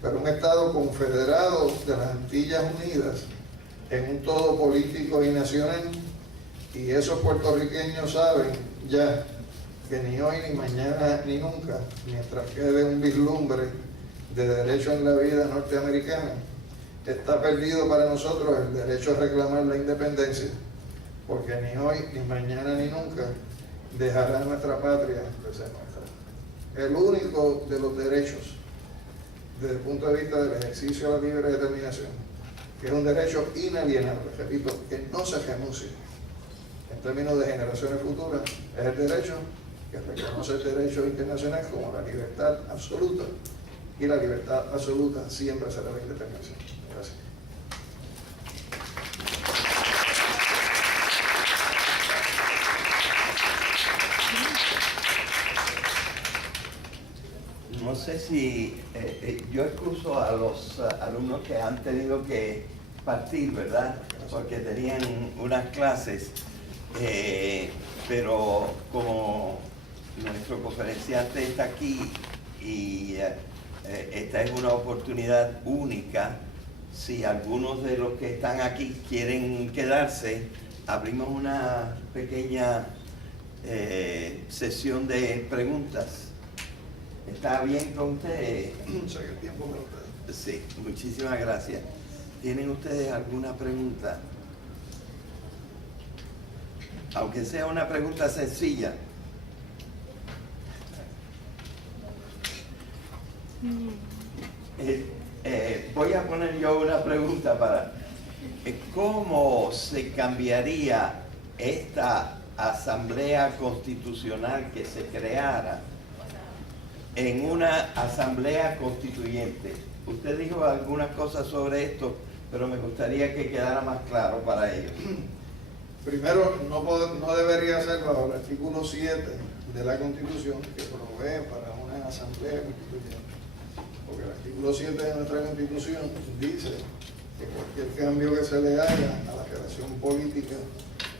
pero un estado confederado de las Antillas Unidas, en un todo político y nacional. Y esos puertorriqueños saben ya que ni hoy, ni mañana, ni nunca, mientras quede un vislumbre de derecho en la vida norteamericana, está perdido para nosotros el derecho a reclamar la independencia, porque ni hoy, ni mañana, ni nunca dejará nuestra patria de ser nuestra. El único de los derechos, desde el punto de vista del ejercicio de la libre determinación, que es un derecho inalienable, repito, que no se renuncia en términos de generaciones futuras, es el derecho que reconoce el derecho internacional como la libertad absoluta, y la libertad absoluta siempre será la indeterminación. Gracias. No sé si yo excuso a los alumnos que han tenido que partir, ¿verdad? Porque tenían unas clases, pero como nuestro conferenciante está aquí y esta es una oportunidad única, si algunos de los que están aquí quieren quedarse, abrimos una pequeña sesión de preguntas. ¿Está bien con usted? Saque el tiempo para ustedes. Sí, muchísimas gracias. ¿Tienen ustedes alguna pregunta? Aunque sea una pregunta sencilla. Voy a poner yo una pregunta para... ¿Cómo se cambiaría esta asamblea constitucional que se creara en una asamblea constituyente? Usted dijo algunas cosas sobre esto, pero me gustaría que quedara más claro para ellos. Primero, no debería ser bajo el artículo 7 de la Constitución, que provee para una asamblea constituyente. Porque el artículo 7 de nuestra Constitución dice que cualquier cambio que se le haga a la relación política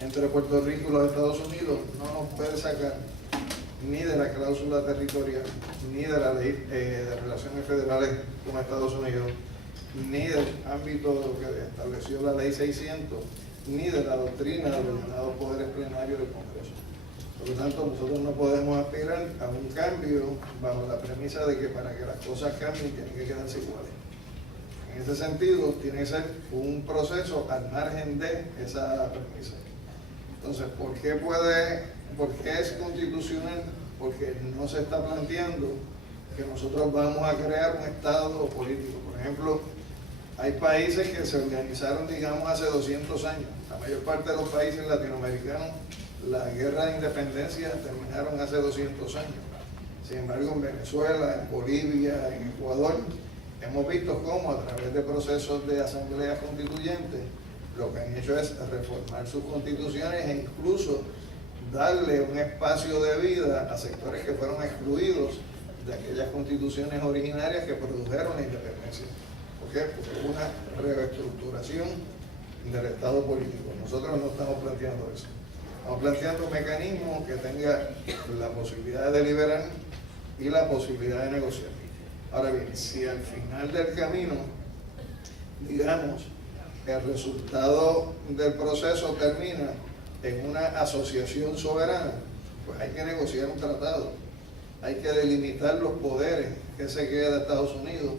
entre Puerto Rico y los Estados Unidos no nos puede sacar ni de la cláusula territorial, ni de la ley de relaciones federales con Estados Unidos, ni del ámbito que estableció la ley 600, ni de la doctrina de los llamados poderes plenarios del Congreso. Por lo tanto, nosotros no podemos aspirar a un cambio bajo la premisa de que para que las cosas cambien tienen que quedarse iguales. En ese sentido, tiene que ser un proceso al margen de esa premisa. Entonces, ¿por qué es constitucional? Porque no se está planteando que nosotros vamos a crear un estado político. Por ejemplo, hay países que se organizaron, digamos, hace 200 años. La mayor parte de los países latinoamericanos, la guerra de independencia terminaron hace 200 años. Sin embargo, en Venezuela, en Bolivia, en Ecuador, hemos visto cómo a través de procesos de asambleas constituyentes, lo que han hecho es reformar sus constituciones e incluso darle un espacio de vida a sectores que fueron excluidos de aquellas constituciones originarias que produjeron la independencia. ¿Por qué? Porque hubo una reestructuración del Estado político. Nosotros no estamos planteando eso. Estamos planteando un mecanismo que tenga la posibilidad de deliberar y la posibilidad de negociar. Ahora bien, si al final del camino, digamos, el resultado del proceso termina en una asociación soberana, pues hay que negociar un tratado, hay que delimitar los poderes que se queda Estados Unidos,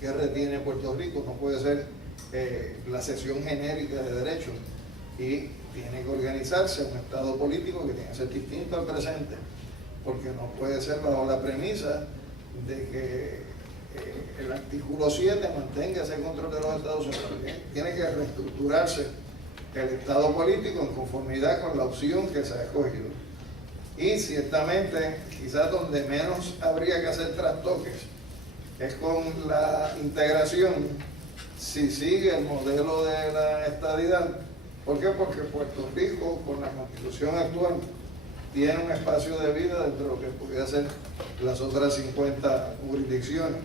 que retiene Puerto Rico. No puede ser la cesión genérica de derechos, y tiene que organizarse un estado político que tiene que ser distinto al presente, porque no puede ser bajo la premisa de que el artículo 7 mantenga ese control de los Estados Unidos. Tiene que reestructurarse el estado político en conformidad con la opción que se ha escogido. Y ciertamente, quizás donde menos habría que hacer trastoques es con la integración, si sigue el modelo de la estadidad. ¿Por qué? Porque Puerto Rico, con la Constitución actual, tiene un espacio de vida dentro de lo que pudiera ser las otras 50 jurisdicciones.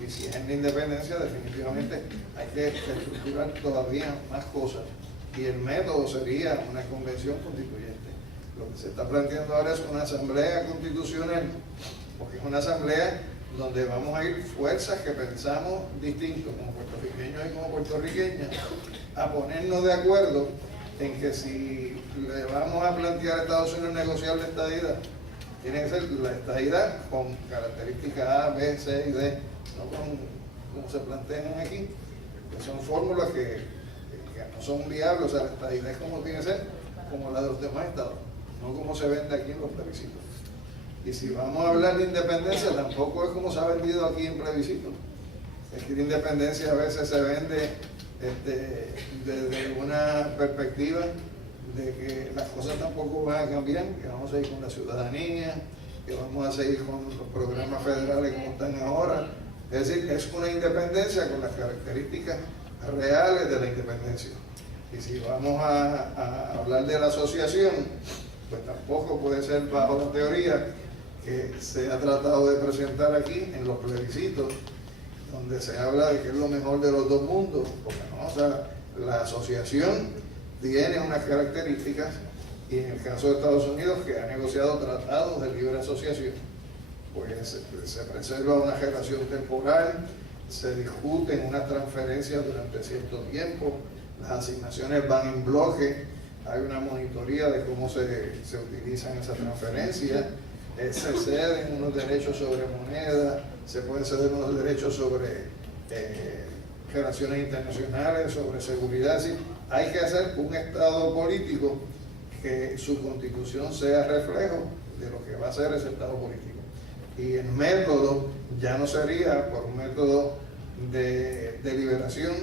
Y si es en la independencia, definitivamente hay que estructurar todavía más cosas. Y el método sería una convención constituyente. Lo que se está planteando ahora es una asamblea constitucional, porque es una asamblea donde vamos a ir fuerzas que pensamos distintos, como puertorriqueños y como puertorriqueñas, a ponernos de acuerdo en que si le vamos a plantear a Estados Unidos negociar la estadidad, tiene que ser la estadidad con características A, B, C y D, no como se plantean aquí, que son fórmulas que no son viables. O sea, la estadidad es como tiene que ser, como la de los demás estados. no como se vende aquí en los plebiscitos. Y si vamos a hablar de independencia, tampoco es como se ha vendido aquí en plebiscitos. Es que la independencia a veces se vende desde una perspectiva de que las cosas tampoco van a cambiar, que vamos a seguir con la ciudadanía, que vamos a seguir con los programas federales como están ahora. Es decir, es una independencia con las características reales de la independencia. Y si vamos a hablar de la asociación, pues tampoco puede ser bajo la teoría que se ha tratado de presentar aquí en los plebiscitos, donde se habla de que es lo mejor de los dos mundos, porque no, o sea, la asociación tiene unas características, y en el caso de Estados Unidos, que ha negociado tratados de libre asociación, pues se preserva una relación temporal, se discuten unas transferencias durante cierto tiempo, las asignaciones van en bloque, hay una monitoría de cómo se utilizan esas transferencias, se ceden unos derechos sobre moneda, se pueden ceder unos derechos sobre relaciones internacionales, sobre seguridad. Es decir, hay que hacer un Estado político que su constitución sea reflejo de lo que va a ser ese Estado político. Y el método ya no sería por un método de deliberación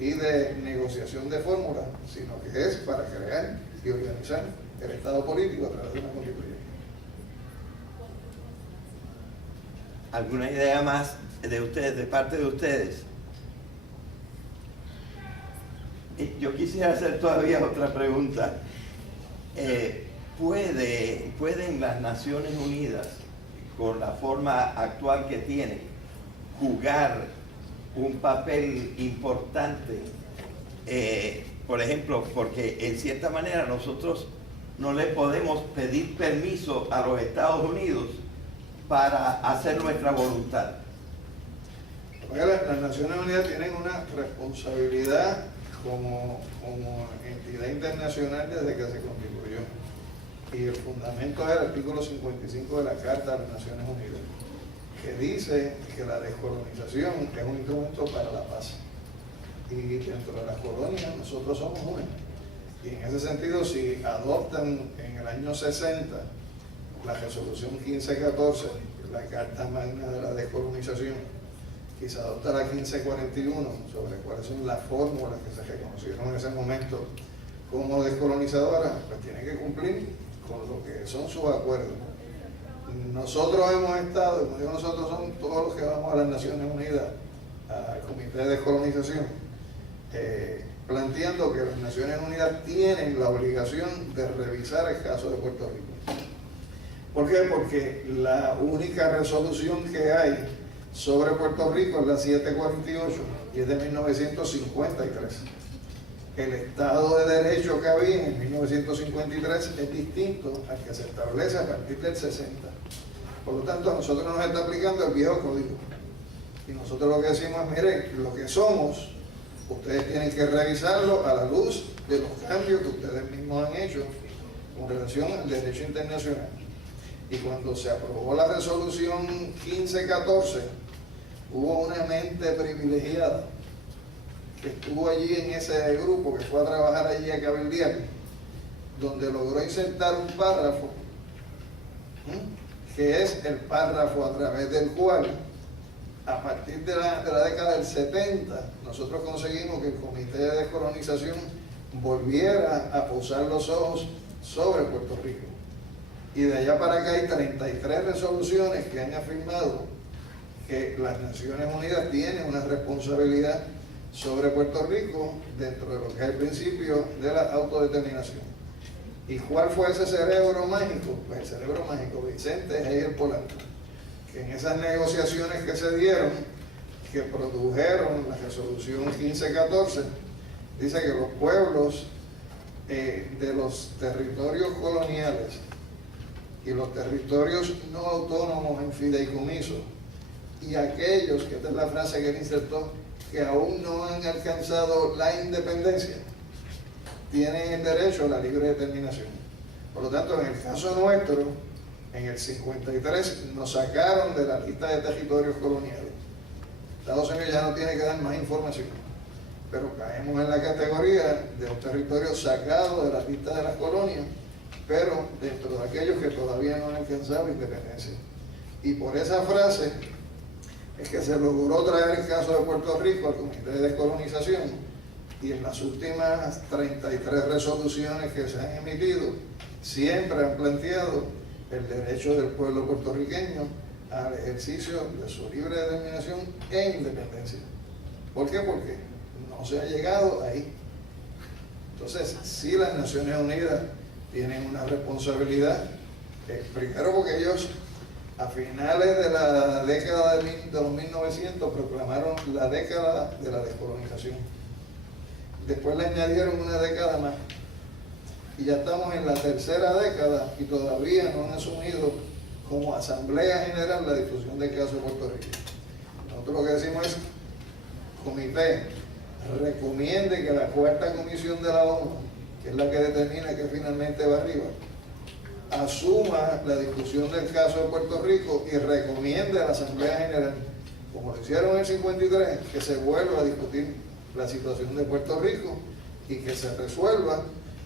y de negociación de fórmulas, sino que es para crear y organizar el Estado político a través de una constitución. ¿Alguna idea más de ustedes, de parte de ustedes? Yo quisiera hacer todavía otra pregunta. ¿Pueden las Naciones Unidas, con la forma actual que tienen, jugar un papel importante? Por ejemplo, porque en cierta manera nosotros no le podemos pedir permiso a los Estados Unidos para hacer nuestra voluntad. Las Naciones Unidas tienen una responsabilidad como entidad internacional desde que se constituyó. Y el fundamento es el artículo 55 de la Carta de las Naciones Unidas, que dice que la descolonización es un instrumento para la paz. Y dentro de las colonias nosotros somos una. Y en ese sentido, si adoptan en el año 60 la resolución 1514, la Carta Magna de la Descolonización, y se adopta la 1541 sobre cuáles son las fórmulas que se reconocieron en ese momento como descolonizadoras, pues tienen que cumplir con lo que son sus acuerdos. Nosotros hemos estado, como digo nosotros, son todos los que vamos a las Naciones Unidas, al Comité de Descolonización, planteando que las Naciones Unidas tienen la obligación de revisar el caso de Puerto Rico. ¿Por qué? Porque la única resolución que hay sobre Puerto Rico es la 748 y es de 1953. El Estado de Derecho que había en 1953 es distinto al que se establece a partir del 60. Por lo tanto, a nosotros nos está aplicando el viejo código. Y nosotros lo que decimos es, miren, lo que somos, ustedes tienen que revisarlo a la luz de los cambios que ustedes mismos han hecho con relación al derecho internacional. Y cuando se aprobó la resolución 1514, hubo una mente privilegiada que estuvo allí en ese grupo, que fue a trabajar allí a cabildear, donde logró insertar un párrafo, que es el párrafo a través del cual, a partir de la década del 70, nosotros conseguimos que el Comité de Descolonización volviera a posar los ojos sobre Puerto Rico. Y de allá para acá hay 33 resoluciones que han afirmado que las Naciones Unidas tienen una responsabilidad sobre Puerto Rico dentro de lo que es el principio de la autodeterminación. ¿Y cuál fue ese cerebro mágico? Pues el cerebro mágico, Vicente Heijer Polanco, que en esas negociaciones que se dieron, que produjeron la resolución 1514, dice que los pueblos de los territorios coloniales y los territorios no autónomos en fideicomiso, y aquellos, que esta es la frase que él insertó, que aún no han alcanzado la independencia, tienen el derecho a la libre determinación. Por lo tanto, en el caso nuestro, en el 53 nos sacaron de la lista de territorios coloniales. Estados Unidos ya no tiene que dar más información, pero caemos en la categoría de un territorio sacado de la lista de las colonias, pero dentro de aquellos que todavía no han alcanzado independencia. Y por esa frase es que se logró traer el caso de Puerto Rico al Comité de Descolonización, y en las últimas 33 resoluciones que se han emitido siempre han planteado el derecho del pueblo puertorriqueño al ejercicio de su libre determinación e independencia. ¿Por qué? Porque no se ha llegado ahí. Entonces, sí, las Naciones Unidas tienen una responsabilidad, primero porque ellos a finales de la década de los 1900 proclamaron la década de la descolonización. Después le añadieron una década más. Y ya estamos en la tercera década y todavía no han asumido como Asamblea General la discusión del caso de Puerto Rico. Nosotros lo que decimos es, comité, recomiende que la cuarta comisión de la ONU, que es la que determina que finalmente va arriba, asuma la discusión del caso de Puerto Rico y recomiende a la Asamblea General, como lo hicieron en el 53, que se vuelva a discutir la situación de Puerto Rico y que se resuelva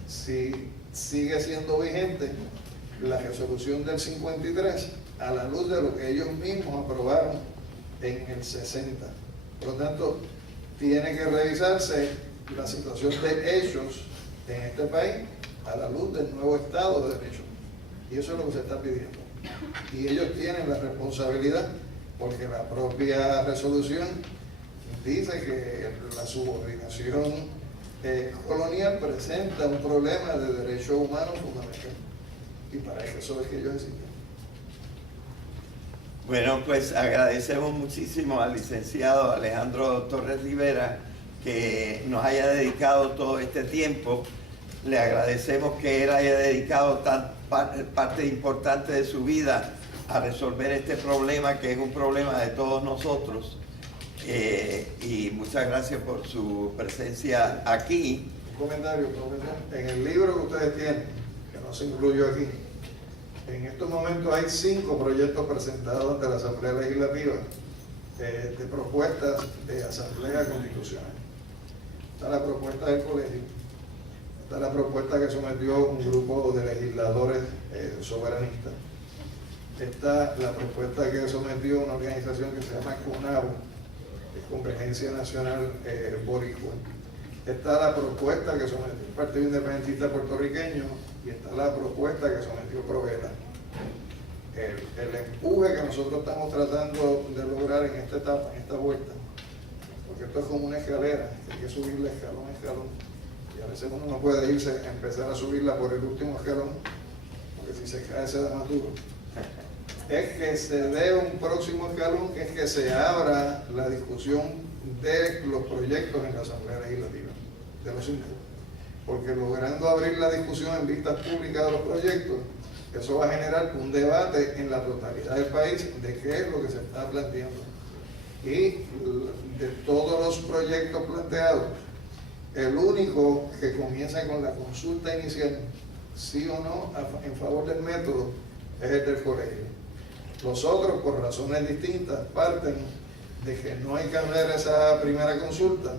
si sigue siendo vigente la resolución del 53 a la luz de lo que ellos mismos aprobaron en el 60. Por lo tanto, tiene que revisarse la situación de hechos en este país a la luz del nuevo Estado de Derecho. Y eso es lo que se está pidiendo. Y ellos tienen la responsabilidad, porque la propia resolución dice que la subordinación colonial presenta un problema de derechos humanos fundamental. Y para eso es que ellos existen. Bueno, pues agradecemos muchísimo al licenciado Alejandro Torres Rivera que nos haya dedicado todo este tiempo. Le agradecemos que él haya dedicado parte importante de su vida a resolver este problema, que es un problema de todos nosotros. Y muchas gracias por su presencia aquí. Un comentario. En el libro que ustedes tienen, que no se incluyó aquí, en estos momentos hay 5 proyectos presentados ante la Asamblea Legislativa de propuestas de Asamblea Constitucional. Está la propuesta del colegio, está la propuesta que sometió un grupo de legisladores soberanistas, está la propuesta que sometió una organización que se llama CONABO, Convergencia Nacional Boricua, está la propuesta que sometió el Partido Independentista Puertorriqueño y está la propuesta que sometió Proveta. El empuje que nosotros estamos tratando de lograr en esta etapa, en esta vuelta, porque esto es como una escalera, hay que subirla escalón a escalón, y a veces uno no puede irse a empezar a subirla por el último escalón, porque si se cae se da más duro. Es que se dé un próximo escalón, que es que se abra la discusión de los proyectos en la Asamblea Legislativa, de los 5. Porque logrando abrir la discusión en vistas públicas de los proyectos, eso va a generar un debate en la totalidad del país de qué es lo que se está planteando. Y de todos los proyectos planteados, el único que comienza con la consulta inicial, sí o no, en favor del método, es el del colegio. Los otros, por razones distintas, parten de que no hay que hacer esa primera consulta.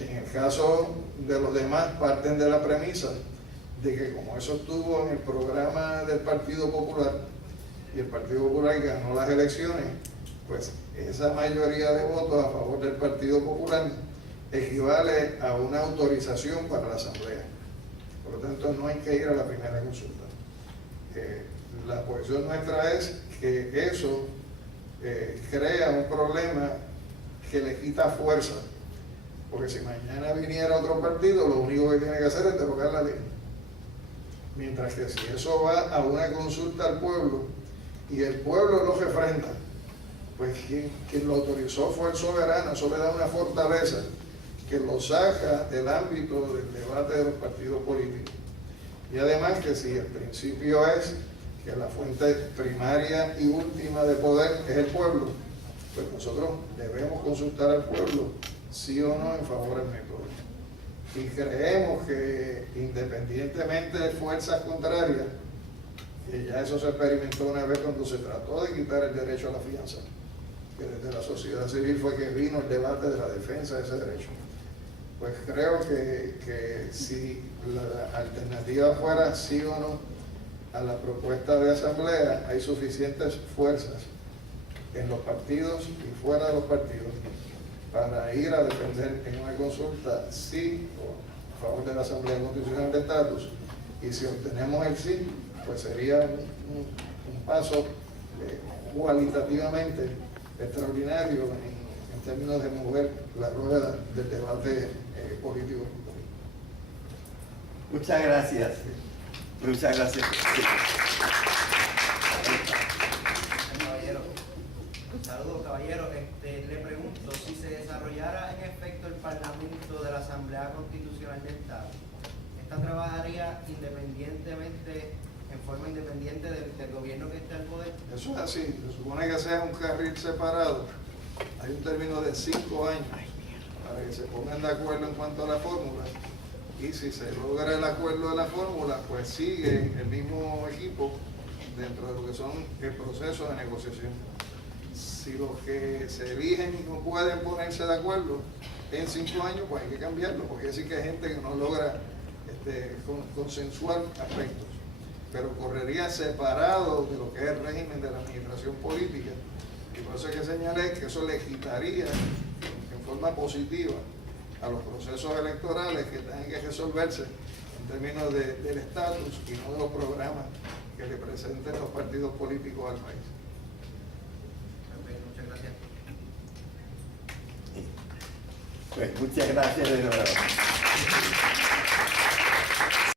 En el caso de los demás, parten de la premisa de que como eso estuvo en el programa del Partido Popular y el Partido Popular ganó las elecciones, pues esa mayoría de votos a favor del Partido Popular equivale a una autorización para la Asamblea. Por lo tanto, no hay que ir a la primera consulta. La posición nuestra es que eso crea un problema que le quita fuerza, porque si mañana viniera otro partido, lo único que tiene que hacer es derogar la ley. Mientras que si eso va a una consulta al pueblo y el pueblo lo refrenda, pues quien lo autorizó fue el soberano. Eso le da una fortaleza que lo saca del ámbito del debate de los partidos políticos. Y además que si el principio es que la fuente primaria y última de poder es el pueblo, pues nosotros debemos consultar al pueblo, sí o no, en favor del método. Y creemos que independientemente de fuerzas contrarias, que ya eso se experimentó una vez cuando se trató de quitar el derecho a la fianza, que desde la sociedad civil fue que vino el debate de la defensa de ese derecho. Pues creo que si la alternativa fuera sí o no, a la propuesta de asamblea, hay suficientes fuerzas en los partidos y fuera de los partidos para ir a defender en una consulta sí o a favor de la Asamblea Constitucional de Estatus, y si obtenemos el sí, pues sería un paso cualitativamente extraordinario en términos de mover la rueda del debate político. Muchas gracias. Muchas gracias. Caballero, saludos caballero. Le pregunto, si se desarrollara en efecto el Parlamento de la Asamblea Constitucional del Estado, ¿esta trabajaría independientemente, en forma independiente del gobierno que esté al poder? Eso es así, se supone que sea un carril separado. Hay un término de 5 años para que se pongan de acuerdo en cuanto a la fórmula, y si se logra el acuerdo de la fórmula, pues sigue el mismo equipo dentro de lo que son el proceso de negociación. Si los que se eligen no pueden ponerse de acuerdo en 5 años, pues hay que cambiarlo, porque así que hay gente que no logra consensuar aspectos, pero correría separado de lo que es el régimen de la administración política, y por eso es que señalé que eso le quitaría en forma positiva a los procesos electorales que tengan que resolverse en términos del estatus y no de los programas que le presenten los partidos políticos al país. Muchas gracias. Pues muchas gracias de nuevo.